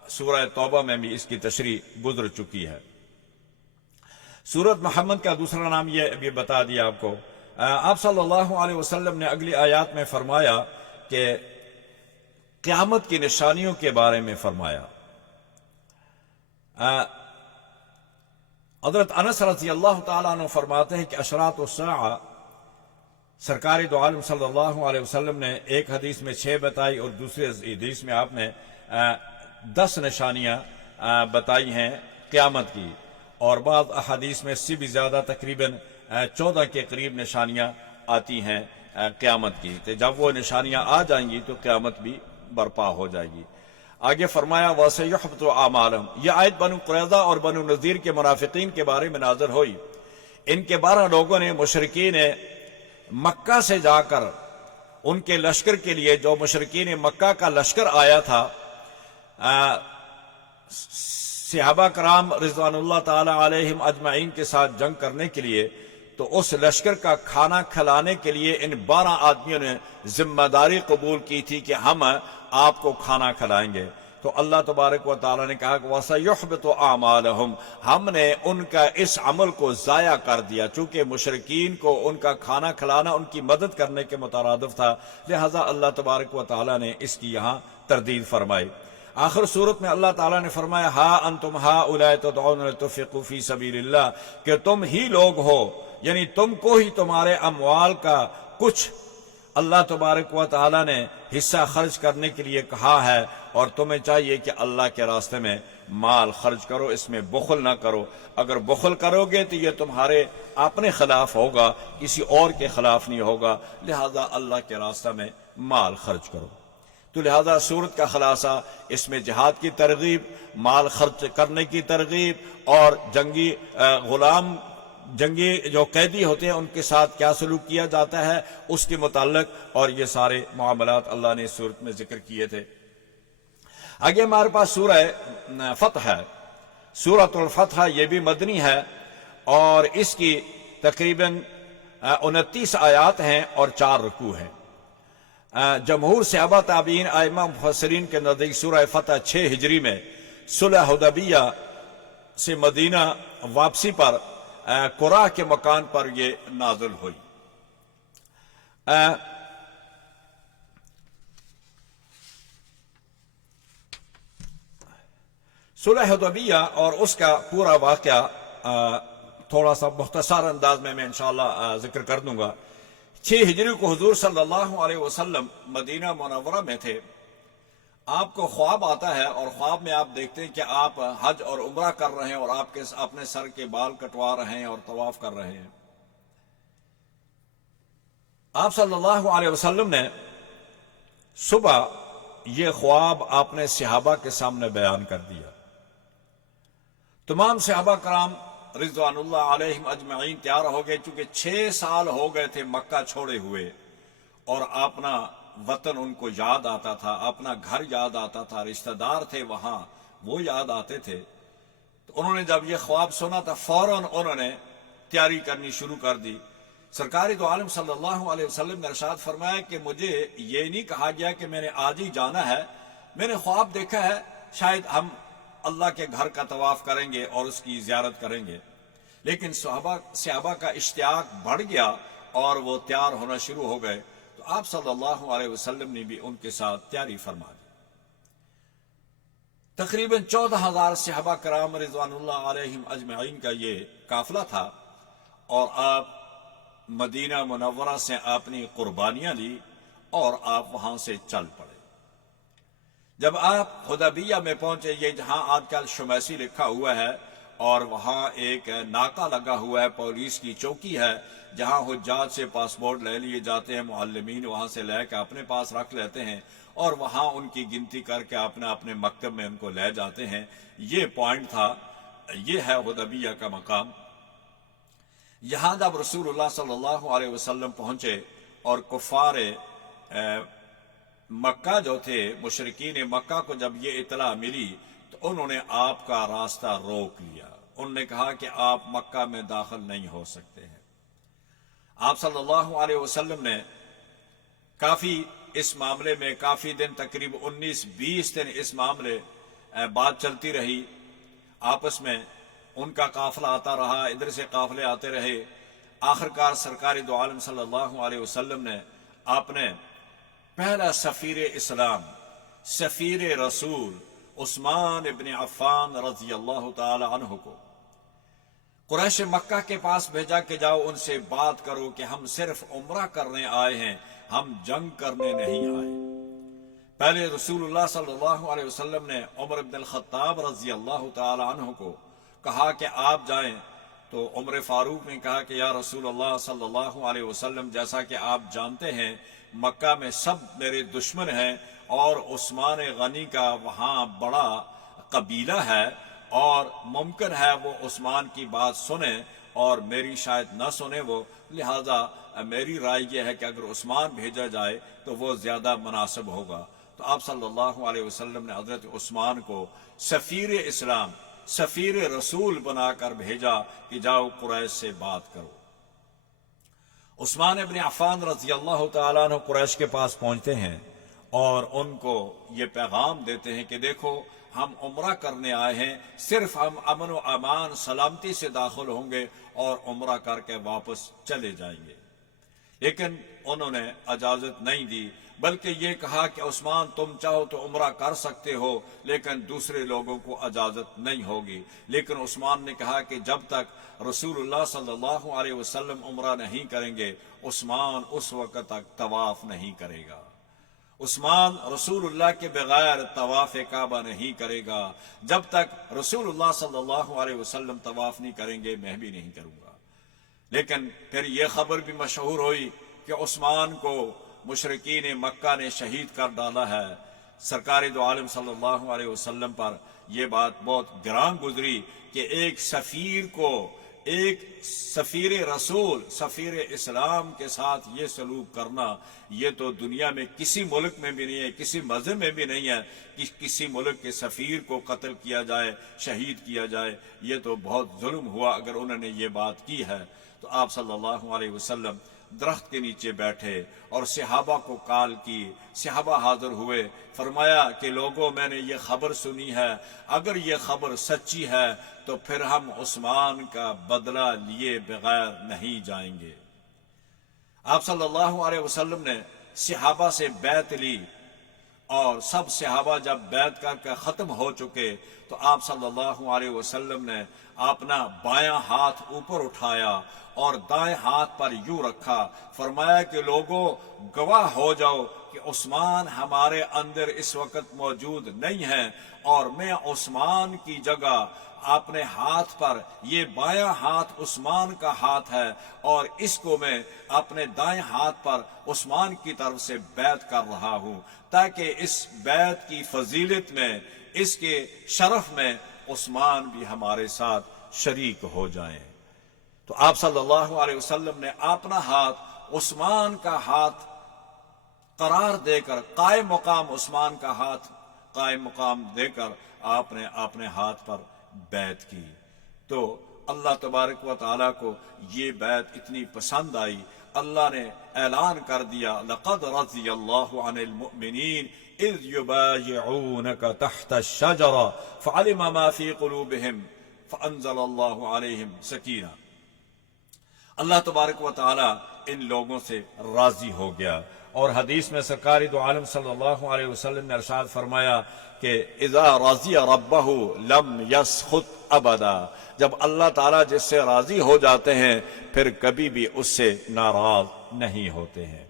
سورہ توبہ میں بھی اس کی تشریح گزر چکی ہے۔ سورت محمد کا دوسرا نام یہ بھی بتا دیا آپ کو۔ آپ صلی اللہ علیہ وسلم نے اگلی آیات میں فرمایا کہ قیامت کی نشانیوں کے بارے میں فرمایا۔ حضرت انس رضی اللہ تعالیٰ عنہ فرماتے ہیں کہ اشراط الساعہ سرکار دو عالم صلی اللہ علیہ وسلم نے ایک حدیث میں 6 بتائی، اور دوسرے حدیث میں آپ نے 10 نشانیاں بتائی ہیں قیامت کی، اور بعض احادیث میں اس سے بھی زیادہ تقریباً 14 کے قریب نشانیاں آتی ہیں قیامت کی۔ تو جب وہ نشانیاں آ جائیں گی تو قیامت بھی برپا ہو جائے گی۔ آگے فرمایا وَسَيُحْبِطُ أَعْمَالَهُمْ، یہ آیت بنو قریظہ اور بنو نذیر کے منافقین کے بارے میں نازل ہوئی۔ ان کے 12 لوگوں نے، مشرکین مکہ سے جا کر ان کے لشکر کے لیے، جو مشرکین مکہ کا لشکر آیا تھا صحابہ کرام رضوان اللہ تعالی علیہم اجمعین کے ساتھ جنگ کرنے کے لیے، تو اس لشکر کا کھانا کھلانے کے لیے ان 12 آدمیوں نے ذمہ داری قبول کی تھی کہ ہم آپ کو کھانا کھلائیں گے۔ تو اللہ تبارک و تعالیٰ نے کہا کہ وَسَيُحْبِطُ أَعْمَالَهُمْ، ہم نے ان کا اس عمل کو ضائع کر دیا، چونکہ مشرکین کو ان کا کھانا کھلانا ان کی مدد کرنے کے مترادف تھا، لہذا اللہ تبارک و تعالیٰ نے اس کی یہاں تردید فرمائی۔ آخر صورت میں اللہ تعالیٰ نے فرمایا ہا انتم ہؤلاء تدعون لتنفقوا فی سبیل اللہ، کہ تم ہی لوگ ہو، یعنی تم کو ہی تمہارے اموال کا کچھ اللہ تبارک و تعالیٰ نے حصہ خرچ کرنے کے لیے کہا ہے، اور تمہیں چاہیے کہ اللہ کے راستے میں مال خرچ کرو، اس میں بخل نہ کرو۔ اگر بخل کرو گے تو یہ تمہارے اپنے خلاف ہوگا، کسی اور کے خلاف نہیں ہوگا، لہذا اللہ کے راستے میں مال خرچ کرو۔ تو لہذا سورت کا خلاصہ اس میں جہاد کی ترغیب، مال خرچ کرنے کی ترغیب، اور جنگی جو قیدی ہوتے ہیں ان کے ساتھ کیا سلوک کیا جاتا ہے اس کے متعلق، اور یہ سارے معاملات اللہ نے اس سورت میں ذکر کیے تھے۔ آگے ہمارے پاس سورہ فتح ہے۔ سورۃ الفتح یہ بھی مدنی ہے، اور اس کی تقریباً 29 آیات ہیں اور 4 رکوع ہیں۔ جمہور صحابہ تابعین ائمہ مفسرین کے نزدیک سورہ فتح 6 ہجری میں صلح حدیبیہ سے مدینہ واپسی پر قرا کے مکان پر یہ نازل ہوئی۔ صلح حدیبیہ اور اس کا پورا واقعہ تھوڑا سا مختصر انداز میں انشاءاللہ ذکر کر دوں گا۔ 6 ہجری کو حضور صلی اللہ علیہ وسلم مدینہ منورہ میں تھے۔ آپ کو خواب آتا ہے، اور خواب میں آپ دیکھتے ہیں کہ آپ حج اور عمرہ کر رہے ہیں، اور آپ کے اپنے سر کے بال کٹوا رہے ہیں اور طواف کر رہے ہیں۔ آپ صلی اللہ علیہ وسلم نے صبح یہ خواب آپ نے صحابہ کے سامنے بیان کر دیا۔ تمام صحابہ کرام رضوان اللہ علیہم اجمعین تیار ہو گئے، چونکہ 6 سال ہو گئے تھے مکہ چھوڑے ہوئے، اور اپنا وطن ان کو یاد آتا تھا، اپنا گھر یاد آتا تھا، رشتہ دار تھے وہاں وہ یاد آتے تھے۔ تو انہوں نے جب یہ خواب سنا تو فوراً انہوں نے تیاری کرنی شروع کر دی۔ سرکار دو عالم صلی اللہ علیہ وسلم نے ارشاد فرمایا کہ مجھے یہ نہیں کہا گیا کہ میں نے آج ہی جانا ہے، میں نے خواب دیکھا ہے شاید ہم اللہ کے گھر کا طواف کریں گے اور اس کی زیارت کریں گے، لیکن صحابہ کا اشتیاق بڑھ گیا اور وہ تیار ہونا شروع ہو گئے، تو آپ صلی اللہ علیہ وسلم نے بھی ان کے ساتھ تیاری فرما دی۔ تقریباً 14,000 صحابہ کرام رضوان اللہ علیہم اجمعین کا یہ قافلہ تھا، اور آپ مدینہ منورہ سے اپنی قربانیاں لی اور آپ وہاں سے چل پڑے۔ جب آپ حدیبیہ میں پہنچے، یہ جہاں آج کل شمیسی لکھا ہوا ہے، اور وہاں ایک ناکہ لگا ہوا ہے، پولیس کی چوکی ہے، جہاں حجاج سے پاسپورٹ لے لیے جاتے ہیں، معلمین وہاں سے لے کے اپنے پاس رکھ لیتے ہیں اور وہاں ان کی گنتی کر کے اپنے مکتب میں ان کو لے جاتے ہیں۔ یہ پوائنٹ تھا، یہ ہے حدیبیہ کا مقام۔ یہاں جب رسول اللہ صلی اللہ علیہ وسلم پہنچے اور کفار مکہ جو تھے، مشرکین مکہ کو جب یہ اطلاع ملی تو انہوں نے آپ کا راستہ روک لیا۔ انہوں نے کہا کہ آپ مکہ میں داخل نہیں ہو سکتے ہیں۔ آپ صلی اللہ علیہ وسلم نے کافی اس معاملے میں کافی دن، تقریب 19-20 دن اس معاملے بات چلتی رہی آپس میں۔ ان کا قافلہ آتا رہا، ادھر سے قافلے آتے رہے۔ آخرکار سرکار دو عالم صلی اللہ علیہ وسلم نے اپنے پہلا سفیر اسلام، سفیر رسول عثمان ابن عفان رضی اللہ تعالی عنہ کو قریش مکہ کے پاس بھیجا کہ جاؤ ان سے بات کرو کہ ہم صرف عمرہ کرنے آئے ہیں، ہم جنگ کرنے نہیں آئے۔ پہلے رسول اللہ صلی اللہ علیہ وسلم نے عمر بن الخطاب رضی اللہ تعالی عنہ کو کہا کہ آپ جائیں، تو عمر فاروق نے کہا کہ یا رسول اللہ صلی اللہ علیہ وسلم، جیسا کہ آپ جانتے ہیں مکہ میں سب میرے دشمن ہیں اور عثمان غنی کا وہاں بڑا قبیلہ ہے اور ممکن ہے وہ عثمان کی بات سنیں اور میری شاید نہ سنیں وہ، لہذا میری رائے یہ ہے کہ اگر عثمان بھیجا جائے تو وہ زیادہ مناسب ہوگا۔ تو آپ صلی اللہ علیہ وسلم نے حضرت عثمان کو سفیر اسلام، سفیر رسول بنا کر بھیجا کہ جاؤ قریش سے بات کرو۔ عثمان ابن عفان رضی اللہ تعالیٰ عنہ قریش کے پاس پہنچتے ہیں اور ان کو یہ پیغام دیتے ہیں کہ دیکھو ہم عمرہ کرنے آئے ہیں، صرف ہم امن و امان سلامتی سے داخل ہوں گے اور عمرہ کر کے واپس چلے جائیں گے۔ لیکن انہوں نے اجازت نہیں دی، بلکہ یہ کہا کہ عثمان تم چاہو تو عمرہ کر سکتے ہو لیکن دوسرے لوگوں کو اجازت نہیں ہوگی۔ لیکن عثمان نے کہا کہ جب تک رسول اللہ صلی اللہ علیہ وسلم عمرہ نہیں کریں گے، عثمان اس وقت تک طواف نہیں کرے گا۔ عثمان رسول اللہ کے بغیر طواف کعبہ نہیں کرے گا۔ جب تک رسول اللہ صلی اللہ علیہ وسلم طواف نہیں کریں گے، میں بھی نہیں کروں گا۔ لیکن پھر یہ خبر بھی مشہور ہوئی کہ عثمان کو مشرکین مکہ نے شہید کر ڈالا ہے۔ سرکار دو عالم صلی اللہ علیہ وسلم پر یہ بات بہت گران گزری کہ ایک سفیر کو، ایک سفیر رسول، سفیر اسلام کے ساتھ یہ سلوک کرنا، یہ تو دنیا میں کسی ملک میں بھی نہیں ہے، کسی مذہب میں بھی نہیں ہے کہ کسی ملک کے سفیر کو قتل کیا جائے، شہید کیا جائے۔ یہ تو بہت ظلم ہوا اگر انہوں نے یہ بات کی ہے۔ تو آپ صلی اللہ علیہ وسلم درخت کے نیچے بیٹھے اور صحابہ کو کال کی، صحابہ حاضر ہوئے، فرمایا کہ لوگوں میں نے یہ خبر سنی ہے، اگر یہ خبر سچی ہے تو پھر ہم عثمان کا بدلہ لیے بغیر نہیں جائیں گے۔ آپ صلی اللہ علیہ وسلم نے صحابہ سے بیعت لی اور سب صحابہ جب بیعت کر کے ختم ہو چکے تو آپ صلی اللہ علیہ وسلم نے اپنا بایاں ہاتھ اوپر اٹھایا اور دائیں ہاتھ پر یوں رکھا، فرمایا کہ لوگوں گواہ ہو جاؤ کہ عثمان ہمارے اندر اس وقت موجود نہیں ہے اور میں عثمان کی جگہ اپنے ہاتھ پر، یہ بایاں ہاتھ عثمان کا ہاتھ ہے اور اس کو میں اپنے دائیں ہاتھ پر عثمان کی طرف سے بیعت کر رہا ہوں تاکہ اس بیعت کی فضیلت میں، اس کے شرف میں عثمان بھی ہمارے ساتھ شریک ہو جائیں۔ تو آپ صلی اللہ علیہ وسلم نے اپنا ہاتھ عثمان کا ہاتھ قرار دے کر، قائم مقام عثمان کا ہاتھ قائم مقام دے کر آپ نے اپنے ہاتھ پر بیعت کی۔ تو اللہ تبارک و تعالیٰ کو یہ بیعت اتنی پسند آئی، اللہ نے اعلان کر دیا لقد رضی اللہ عن المؤمنین اذ یبایعونک تحت الشجرہ فعلم ما فی قلوبہم فانزل اللہ علیہم سکینہ۔ اللہ تبارک و تعالیٰ ان لوگوں سے راضی ہو گیا، اور حدیث میں سرکار دو عالم صلی اللہ علیہ وسلم نے ارشاد فرمایا کہ اذا راضی ربہ لم یسخط ابدا، جب اللہ تعالیٰ جس سے راضی ہو جاتے ہیں پھر کبھی بھی اس سے ناراض نہیں ہوتے ہیں۔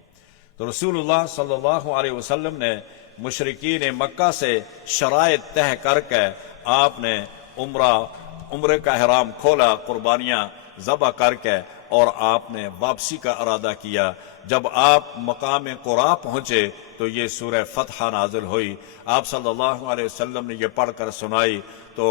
تو رسول اللہ صلی اللہ علیہ وسلم نے مشرکین مکہ سے شرائط طے کر کے آپ نے عمرہ عمرے کا احرام کھولا، قربانیاں ذبح کر کے، اور آپ نے واپسی کا ارادہ کیا۔ جب آپ مقام قرا پہنچے تو یہ سورہ فتح نازل ہوئی، آپ صلی اللہ علیہ وسلم نے یہ پڑھ کر سنائی تو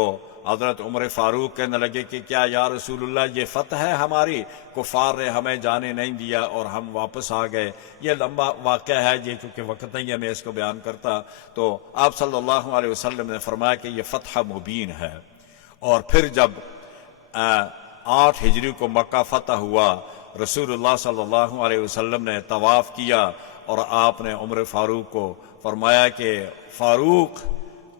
حضرت عمر فاروق کہنے لگے کہ کیا یا رسول اللہ یہ فتح ہے ہماری؟ کفار نے ہمیں جانے نہیں دیا اور ہم واپس آ گئے۔ یہ لمبا واقعہ ہے، یہ چونکہ وقت نہیں ہے میں اس کو بیان کرتا، تو آپ صلی اللہ علیہ وسلم نے فرمایا کہ یہ فتح مبین ہے۔ اور پھر جب 8 ہجری کو مکہ فتح ہوا، رسول اللہ صلی اللہ علیہ وسلم نے طواف کیا اور آپ نے عمر فاروق کو فرمایا کہ فاروق،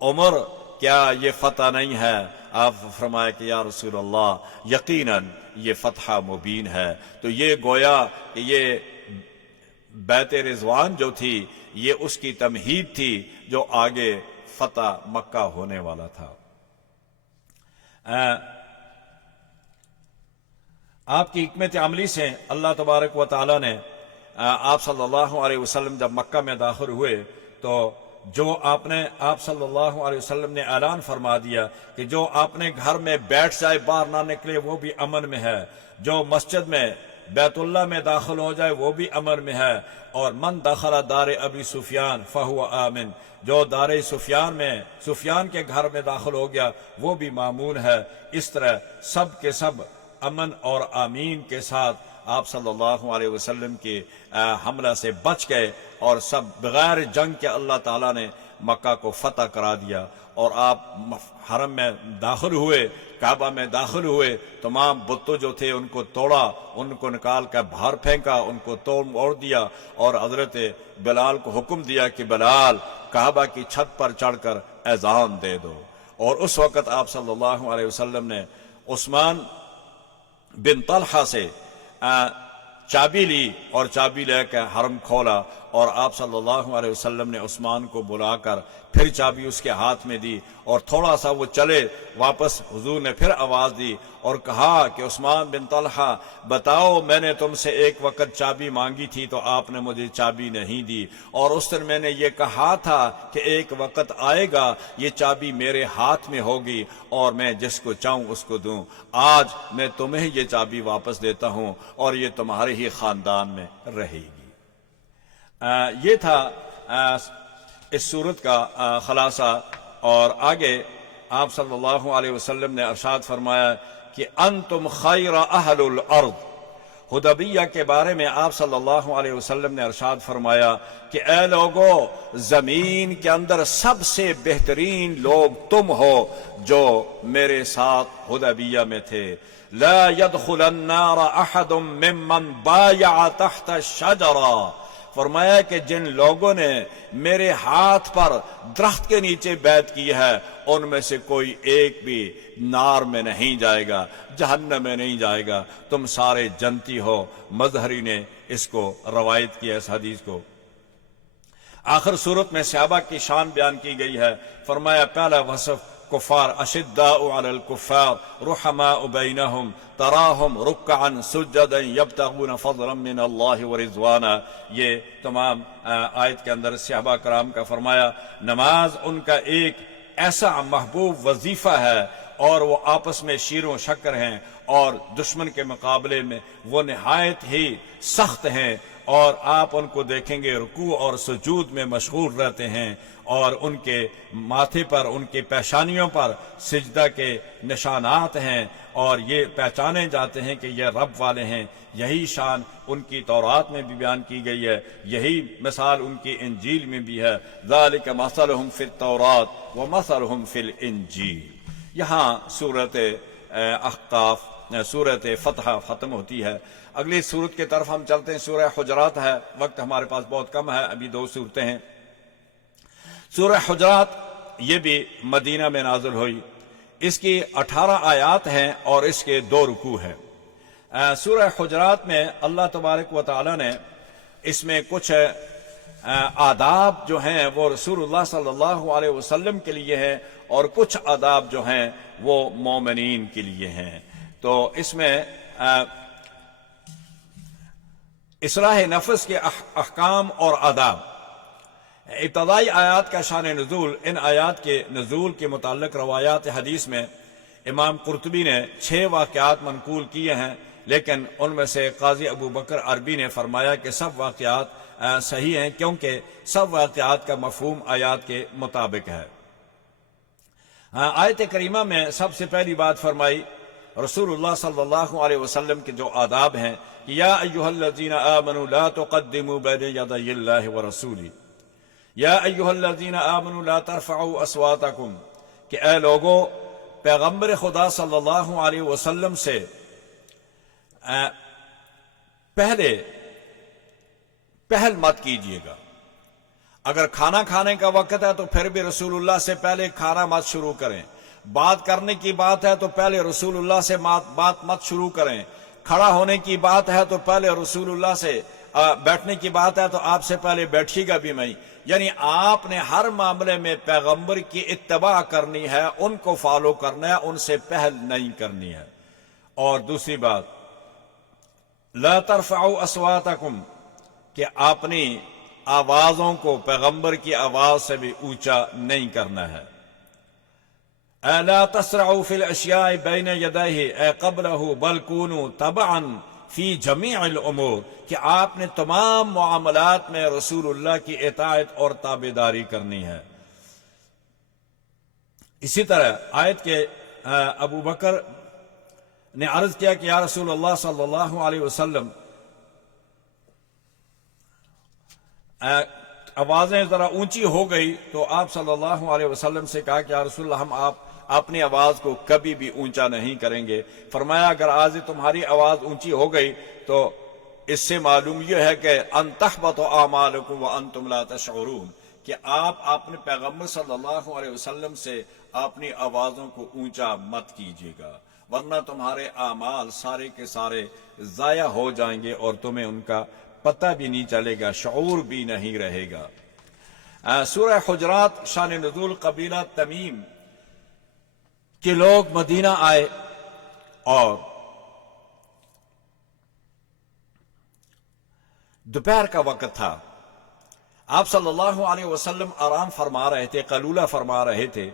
عمر، کیا یہ فتح نہیں ہے؟ آپ فرمایا کہ یا رسول اللہ یقیناً یہ فتح مبین ہے۔ تو یہ گویا کہ یہ بیت رضوان جو تھی یہ اس کی تمہید تھی جو آگے فتح مکہ ہونے والا تھا۔ آپ کی حکمت عملی سے اللہ تبارک و تعالی نے آپ صلی اللہ علیہ وسلم جب مکہ میں داخل ہوئے تو جو آپ صلی اللہ علیہ وسلم نے اعلان فرما دیا کہ جو اپنے گھر میں بیٹھ جائے باہر نہ نکلے وہ بھی امن میں ہے، جو مسجد میں بیت اللہ میں داخل ہو جائے وہ بھی امن میں ہے، اور من دخل دار ابی سفیان فہو آمن، جو دار سفیان کے گھر میں داخل ہو گیا وہ بھی مامون ہے۔ اس طرح سب کے سب امن اور آمین کے ساتھ آپ صلی اللہ علیہ وسلم کے حملہ سے بچ گئے، اور سب بغیر جنگ کے اللہ تعالیٰ نے مکہ کو فتح کرا دیا، اور آپ حرم میں داخل ہوئے، کعبہ میں داخل ہوئے، تمام بتوں جو تھے ان کو توڑا، ان کو نکال کر باہر پھینکا، ان کو توڑ دیا، اور حضرت بلال کو حکم دیا کہ بلال کعبہ کی چھت پر چڑھ کر اذان دے دو۔ اور اس وقت آپ صلی اللہ علیہ وسلم نے عثمان بن طلحہ سے چابی لی، اور چابی لے کے حرم کھولا، اور آپ صلی اللہ علیہ وسلم نے عثمان کو بلا کر پھر چابی اس کے ہاتھ میں دی، اور تھوڑا سا وہ چلے واپس حضور نے پھر آواز دی اور کہا کہ عثمان بن طلحہ بتاؤ، میں نے تم سے ایک وقت چابی مانگی تھی تو آپ نے مجھے چابی نہیں دی، اور اس دن میں نے یہ کہا تھا کہ ایک وقت آئے گا یہ چابی میرے ہاتھ میں ہوگی اور میں جس کو چاہوں اس کو دوں۔ آج میں تمہیں یہ چابی واپس دیتا ہوں اور یہ تمہارے ہی خاندان میں رہے گی۔ یہ تھا اس صورت کا خلاصہ، اور آگے آپ صلی اللہ علیہ وسلم نے ارشاد فرمایا کہ انتم خیر اہل الارض۔ حدیبیہ کے بارے میں آپ صلی اللہ علیہ وسلم نے ارشاد فرمایا کہ اے لوگو، زمین کے اندر سب سے بہترین لوگ تم ہو جو میرے ساتھ حدیبیہ میں تھے۔ لا يدخل النار احد ممن بايع تحت الشجرہ، فرمایا کہ جن لوگوں نے میرے ہاتھ پر درخت کے نیچے بیعت کی ہے ان میں سے کوئی ایک بھی نار میں نہیں جائے گا، جہنم میں نہیں جائے گا، تم سارے جنتی ہو۔ مظہری نے اس کو روایت کیا اس حدیث کو۔ آخر صورت میں صحابہ کی شان بیان کی گئی ہے۔ فرمایا پہلا وصف کفار، اشداء علی الکفار رحماء بینہم تراہم رکعا سجدا یبتغون فضلا من اللہ ورضوانا۔ یہ تمام آیت کے اندر صحابہ کرام کا فرمایا نماز ان کا ایک ایسا محبوب وظیفہ ہے، اور وہ آپس میں شیر و شکر ہیں، اور دشمن کے مقابلے میں وہ نہایت ہی سخت ہیں، اور آپ ان کو دیکھیں گے رکوع اور سجود میں مشغول رہتے ہیں، اور ان کے ماتھے پر، ان کے پیشانیوں پر سجدہ کے نشانات ہیں، اور یہ پہچانے جاتے ہیں کہ یہ رب والے ہیں۔ یہی شان ان کی تورات میں بھی بیان کی گئی ہے، یہی مثال ان کی انجیل میں بھی ہے۔ ذالک مثلہم فی التوراۃ ومثلہم فی الانجیل۔ یہاں سورت احقاف، سورت فتح ختم ہوتی ہے۔ اگلی سورت کی طرف ہم چلتے ہیں، سورہ حجرات ہے۔ وقت ہمارے پاس بہت کم ہے، ابھی 2 صورتیں ہیں۔ سورہ حجرات یہ بھی مدینہ میں نازل ہوئی، اس کی 18 آیات ہیں اور اس کے 2 رکوع ہیں۔ سورہ حجرات میں اللہ تبارک و تعالی نے اس میں کچھ آداب جو ہیں وہ رسول اللہ صلی اللہ علیہ وسلم کے لیے ہیں، اور کچھ آداب جو ہیں وہ مومنین کے لیے ہیں۔ تو اس میں اصلاح نفس کے احکام اور آداب۔ ابتدائی آیات کا شان نزول، ان آیات کے نزول کے متعلق روایات حدیث میں امام قرطبی نے 6 واقعات منقول کیے ہیں، لیکن ان میں سے قاضی ابو بکر عربی نے فرمایا کہ سب واقعات صحیح ہیں، کیونکہ سب واقعات کا مفہوم آیات کے مطابق ہے۔ آیت کریمہ میں سب سے پہلی بات فرمائی رسول اللہ صلی اللہ علیہ وسلم کے جو آداب ہیں کہ یا ایھا الذین آمنوا لا تقدموا بین یدی اللہ ورسولہ، یا ایھا الذین آمنوا لا ترفعوا اصواتکم، کہ اے لوگو پیغمبر خدا صلی اللہ علیہ وسلم سے پہل مت کیجیے گا۔ اگر کھانا کھانے کا وقت ہے تو پھر بھی رسول اللہ سے پہلے کھانا مت شروع کریں، بات کرنے کی بات ہے تو پہلے رسول اللہ سے بات مت شروع کریں، کھڑا ہونے کی بات ہے تو پہلے رسول اللہ سے، بیٹھنے کی بات ہے تو آپ سے پہلے بیٹھیے گا بھی میں۔ یعنی آپ نے ہر معاملے میں پیغمبر کی اتباع کرنی ہے، ان کو فالو کرنا ہے، ان سے پہل نہیں کرنی ہے۔ اور دوسری بات لا ترفعوا اصواتکم، کہ اپنی آوازوں کو پیغمبر کی آواز سے بھی اونچا نہیں کرنا ہے۔ لا تسرعوا فی الاشیاء بین یدیہ اے قبلہ بل کونوا تبعا فی جمیع الامور، کہ آپ نے تمام معاملات میں رسول اللہ کی اطاعت اور تابعداری کرنی ہے۔ اسی طرح آیت کے ابو بکر نے عرض کیا کہ یا رسول اللہ صلی اللہ علیہ وسلم آوازیں ذرا اونچی ہو گئی تو آپ صلی اللہ علیہ وسلم سے کہا کہ یا رسول اللہ ہم اپنی آواز کو کبھی بھی اونچا نہیں کریں گے۔ فرمایا اگر آج تمہاری آواز اونچی ہو گئی تو اس سے معلوم یہ ہے کہ ان تحبط اعمالکم وانتم لا تشعرون، کہ آپ اپنے پیغمبر صلی اللہ علیہ وسلم سے اپنی آوازوں کو اونچا مت کیجیے گا، ورنہ تمہارے اعمال سارے کے سارے ضائع ہو جائیں گے اور تمہیں ان کا پتہ بھی نہیں چلے گا، شعور بھی نہیں رہے گا۔ سورہ حجرات شان نزول قبیلہ تمیم کے لوگ مدینہ آئے اور دوپہر کا وقت تھا، آپ صلی اللہ علیہ وسلم آرام فرما رہے تھے، قیلولہ فرما رہے تھے،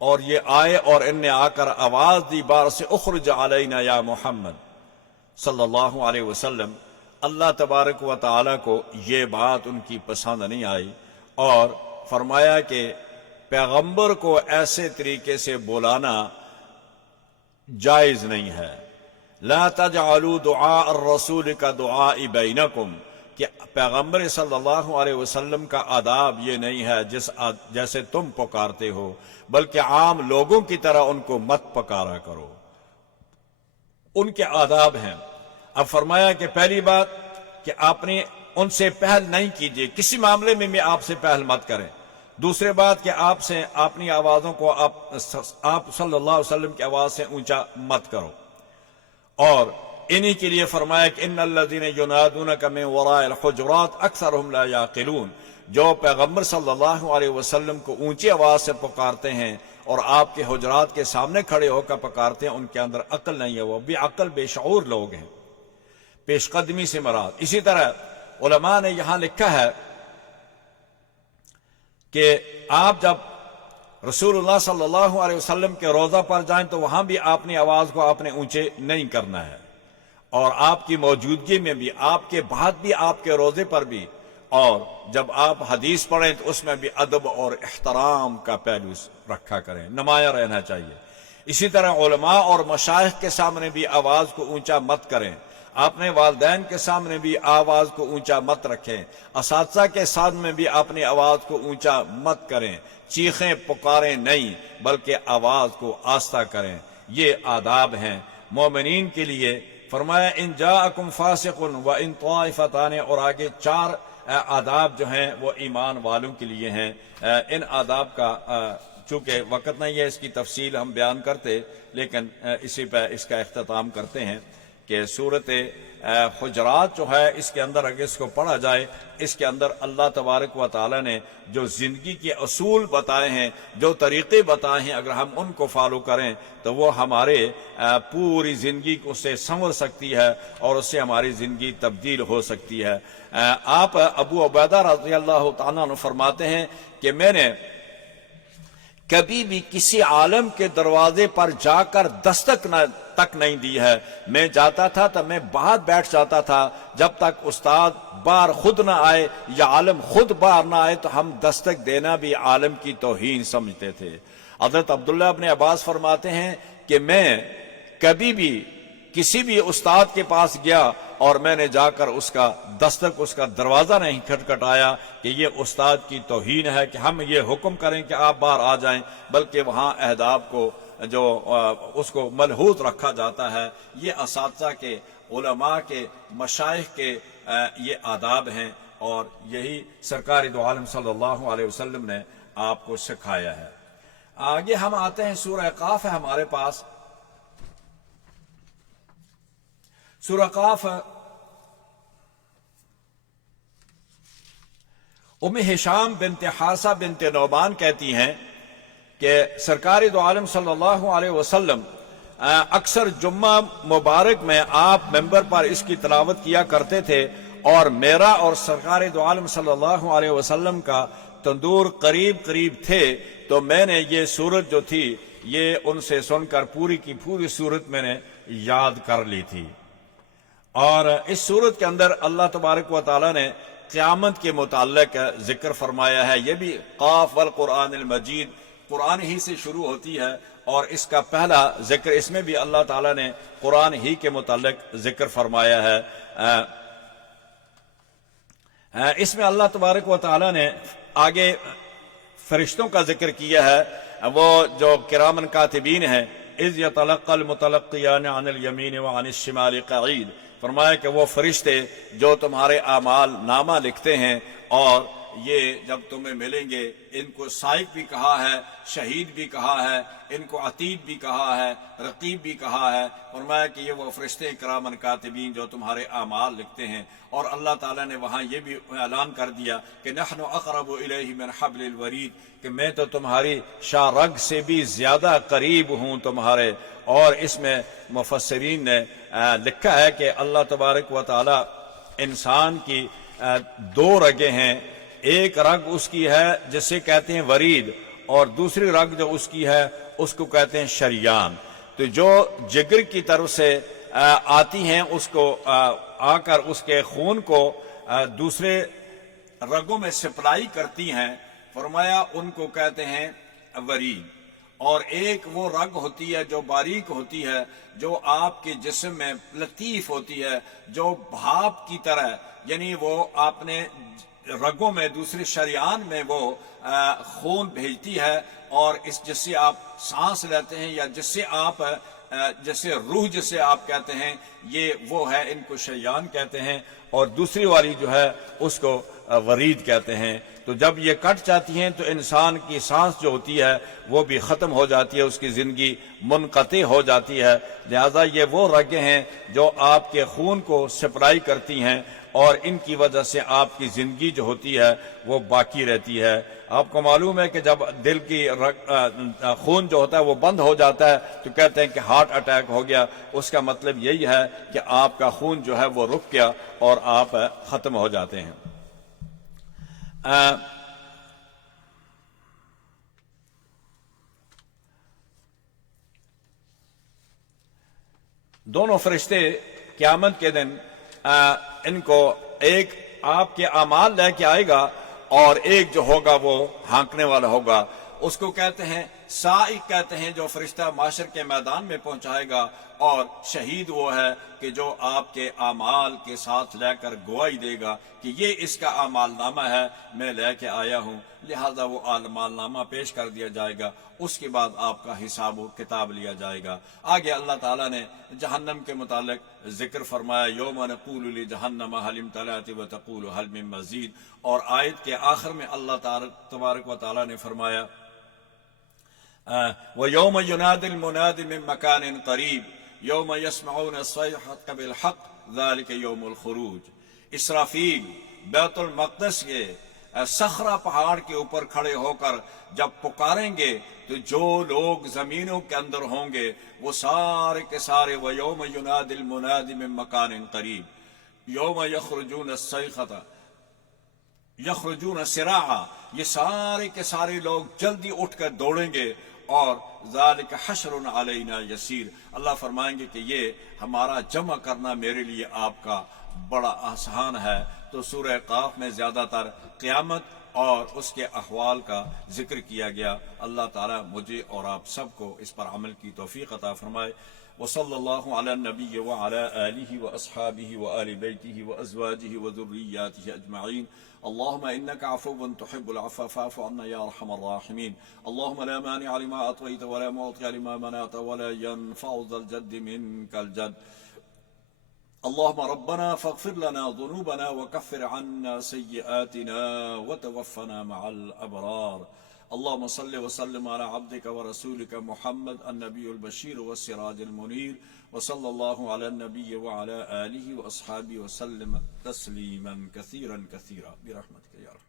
اور یہ آئے اور ان نے آ کر آواز دی بار سے اخرج علینا یا محمد صلی اللہ علیہ وسلم۔ اللہ تبارک و تعالی کو یہ بات ان کی پسند نہیں آئی اور فرمایا کہ پیغمبر کو ایسے طریقے سے بلانا جائز نہیں ہے۔ لا تجعلوا دعاء الرسول کا دعاء بینکم، کہ پیغمبر صلی اللہ علیہ وسلم کا آداب یہ نہیں ہے جیسے تم پکارتے ہو، بلکہ عام لوگوں کی طرح ان کو مت پکارا کرو، ان کے آداب ہیں۔ اب فرمایا کہ پہلی بات کہ آپ نے ان سے پہل نہیں کیجیے، کسی معاملے میں بھی آپ سے پہل مت کریں۔ دوسری بات کہ آپ سے اپنی آوازوں کو آپ صلی اللہ علیہ وسلم کی آواز سے اونچا مت کرو، اور انہی کے لیے فرمایا کہ ان الذین ینادونک من وراء الحجرات اکثرهم لا یعقلون، جو پیغمبر صلی اللہ علیہ وسلم کو اونچی آواز سے پکارتے ہیں اور آپ کے حجرات کے سامنے کھڑے ہو کر پکارتے ہیں، ان کے اندر عقل نہیں ہے، وہ بھی عقل بے شعور لوگ ہیں۔ پیش قدمی سے مراد۔ اسی طرح علماء نے یہاں لکھا ہے کہ آپ جب رسول اللہ صلی اللہ علیہ وسلم کے روضہ پر جائیں تو وہاں بھی اپنی آواز کو آپ نے اونچے نہیں کرنا ہے، اور آپ کی موجودگی میں بھی، آپ کے بعد بھی، آپ کے روضے پر بھی، اور جب آپ حدیث پڑھیں تو اس میں بھی ادب اور احترام کا پہلو رکھا کریں، نمایاں رہنا چاہیے۔ اسی طرح علماء اور مشائخ کے سامنے بھی آواز کو اونچا مت کریں، اپنے والدین کے سامنے بھی آواز کو اونچا مت رکھیں، اساتذہ کے سامنے بھی اپنی آواز کو اونچا مت کریں، چیخیں پکاریں نہیں بلکہ آواز کو آہستہ کریں۔ یہ آداب ہیں مومنین کے لیے۔ فرمایا ان جاءکم فاسق و ان طائفتان، اور آگے 4 آداب جو ہیں وہ ایمان والوں کے لیے ہیں۔ ان آداب کا چونکہ وقت نہیں ہے اس کی تفصیل ہم بیان کرتے، لیکن اسی پہ اس کا اختتام کرتے ہیں کہ سورت حجرات جو ہے اس کے اندر اگر اس کو پڑھا جائے، اس کے اندر اللہ تبارک و تعالی نے جو زندگی کے اصول بتائے ہیں، جو طریقے بتائے ہیں، اگر ہم ان کو فالو کریں تو وہ ہمارے پوری زندگی کو سے سنور سکتی ہے اور اس سے ہماری زندگی تبدیل ہو سکتی ہے۔ آپ ابو عبیدہ رضی اللہ تعالیٰ عنہ فرماتے ہیں کہ میں نے کبھی بھی کسی عالم کے دروازے پر جا کر دستک تک نہیں دی ہے. میں جاتا تھا تو میں باہر بیٹھ جاتا تھا جب تک استاد باہر خود نہ آئے یا عالم خود باہر نہ آئے، تو ہم دستک دینا بھی عالم کی توہین سمجھتے تھے. حضرت عبداللہ ابن عباس فرماتے ہیں کہ میں کبھی بھی کسی بھی استاد کے پاس گیا اور میں نے جا کر اس کا دستک، اس کا دروازہ نہیں کھٹکھٹایا کہ یہ استاد کی توہین ہے کہ ہم یہ حکم کریں کہ آپ باہر آ جائیں، بلکہ وہاں اہداب کو جو اس کو ملحوظ رکھا جاتا ہے. یہ اساتذہ کے، علماء کے، مشائخ کے یہ آداب ہیں، اور یہی سرکار دو عالم صلی اللہ علیہ وسلم نے آپ کو سکھایا ہے. آگے ہم آتے ہیں، سورہ قاف ہے ہمارے پاس. سورہ قاف ام ہشام بنت حارثہ بنت نعمان کہتی ہیں کہ سرکار دو عالم صلی اللہ علیہ وسلم اکثر جمعہ مبارک میں آپ ممبر پر اس کی تلاوت کیا کرتے تھے، اور میرا اور سرکار دو عالم صلی اللہ علیہ وسلم کا تندور قریب قریب تھے، تو میں نے یہ سورت جو تھی یہ ان سے سن کر پوری کی پوری سورت میں نے یاد کر لی تھی. اور اس سورت کے اندر اللہ تبارک و تعالی نے قیامت کے متعلق ذکر فرمایا ہے. یہ بھی قاف والقرآن المجید قرآن ہی سے شروع ہوتی ہے، اور اس کا پہلا ذکر اس میں بھی اللہ تعالی نے قرآن ہی کے متعلق ذکر فرمایا ہے. اس میں اللہ تبارک و تعالی نے آگے فرشتوں کا ذکر کیا ہے، وہ جو کرامن کاتبین ہیں. اذ یتلقی المتلقیان عن الیمین وعن الشمال قعید، فرمایا کہ وہ فرشتے جو تمہارے اعمال نامہ لکھتے ہیں، اور یہ جب تمہیں ملیں گے، ان کو سائق بھی کہا ہے، شہید بھی کہا ہے، ان کو عتید بھی کہا ہے، رقیب بھی کہا ہے. فرمایا کہ یہ وہ فرشتے کرامن کاتبین جو تمہارے اعمال لکھتے ہیں. اور اللہ تعالیٰ نے وہاں یہ بھی اعلان کر دیا کہ نحن اقرب الیہ من حبل الورید، کہ میں تو تمہاری شاہ رگ سے بھی زیادہ قریب ہوں تمہارے. اور اس میں مفسرین نے لکھا ہے کہ اللہ تبارک و تعالی انسان کی دو رگیں ہیں. ایک رگ اس کی ہے جسے کہتے ہیں ورید، اور دوسری رگ جو اس کی ہے اس کو کہتے ہیں شریان. تو جو جگر کی طرف سے آتی ہیں اس کو آ کر اس کے خون کو دوسرے رگوں میں سپلائی کرتی ہیں، فرمایا ان کو کہتے ہیں ورید. اور ایک وہ رگ ہوتی ہے جو باریک ہوتی ہے، جو آپ کے جسم میں لطیف ہوتی ہے، جو بھاپ کی طرح، یعنی وہ آپ نے رگوں میں دوسرے شریان میں وہ خون بھیجتی ہے، اور اس جس سے آپ سانس لیتے ہیں، یا جس سے آپ جیسے روح جسے آپ کہتے ہیں، یہ وہ ہے، ان کو شریان کہتے ہیں. اور دوسری والی جو ہے اس کو ورید کہتے ہیں. تو جب یہ کٹ جاتی ہیں تو انسان کی سانس جو ہوتی ہے وہ بھی ختم ہو جاتی ہے، اس کی زندگی منقطع ہو جاتی ہے. لہذا یہ وہ رگیں ہیں جو آپ کے خون کو سپلائی کرتی ہیں، اور ان کی وجہ سے آپ کی زندگی جو ہوتی ہے وہ باقی رہتی ہے. آپ کو معلوم ہے کہ جب دل کی خون جو ہوتا ہے وہ بند ہو جاتا ہے تو کہتے ہیں کہ ہارٹ اٹیک ہو گیا. اس کا مطلب یہی ہے کہ آپ کا خون جو ہے وہ رک گیا اور آپ ختم ہو جاتے ہیں. دونوں فرشتے قیامت کے دن ان کو ایک آپ کے اعمال لے کے آئے گا، اور ایک جو ہوگا وہ ہانکنے والا ہوگا. اس کو کہتے ہیں سائق کہتے ہیں، جو فرشتہ معاشر کے میدان میں پہنچائے گا. اور شہید وہ ہے کہ جو آپ کے اعمال کے ساتھ لے کر گواہی دے گا کہ یہ اس کا اعمال نامہ ہے، میں لے کے آیا ہوں. لہذا وہ اعمال نامہ پیش کر دیا جائے گا، اس کے بعد آپ کا حساب و کتاب لیا جائے گا. آگے اللہ تعالیٰ نے جہنم کے متعلق ذکر فرمایا، یوم نقول لجہنم هل امتلأت وتقول هل من مزید. اور آیت کے آخر میں اللہ تبارک و تعالیٰ نے فرمایا وَيَوْمَ يُنَادِ الْمُنَادِ مِن مَكَانٍ قَرِيبٍ يَوْمَ يَسْمَعُونَ الصَّيْحَةَ بِالْحَقِّ ذَلِكَ يَوْمُ الْخُرُوجِ. اسرافیل بیت المقدس کے صخرہ پہاڑ کے اوپر کھڑے ہو کر جب پکاریں گے تو جو لوگ زمینوں کے اندر ہوں گے وہ سارے کے سارے وَيَوْمَ يُنَادِ الْمُنَادِ مِن مَكَانٍ قَرِيبٍ يَوْمَ يَخْرُجُونَ الصَّيْحَةَ یخرجون سراعا، یہ سارے کے سارے لوگ جلدی اٹھ کر دوڑیں گے، اور ذالک حشر علینا یسیر، اللہ فرمائیں گے کہ یہ ہمارا جمع کرنا میرے لیے آپ کا بڑا آسان ہے۔ تو سورہ قاف میں زیادہ تر قیامت اور اس کے احوال کا ذکر کیا گیا۔ اللہ تعالیٰ مجھے اور آپ سب کو اس پر عمل کی توفیق عطا فرمائے۔ وصلی اللہ علی النبی وعلی آلہ واصحابہ وآل بیتہ وازواجہ وذریاتہ اجمعین۔ اللهم إنك عفو تحب العفو فاعف عنا يا أرحم الراحمين. اللهم لا مانع لما أعطيت ولا معطي لما منعت ولا ينفع ذا الجد منك الجد. اللهم ربنا فاغفر لنا ذنوبنا وكفر عنا سيئاتنا وتوفنا مع الأبرار. اللهم صل وسلم على عبدك ورسولك محمد النبي البشير والسراج المنير، وصلى الله على النبي وعلى آله وأصحابه وسلم تسليما كثيرا كثيرا برحمتك يا رب.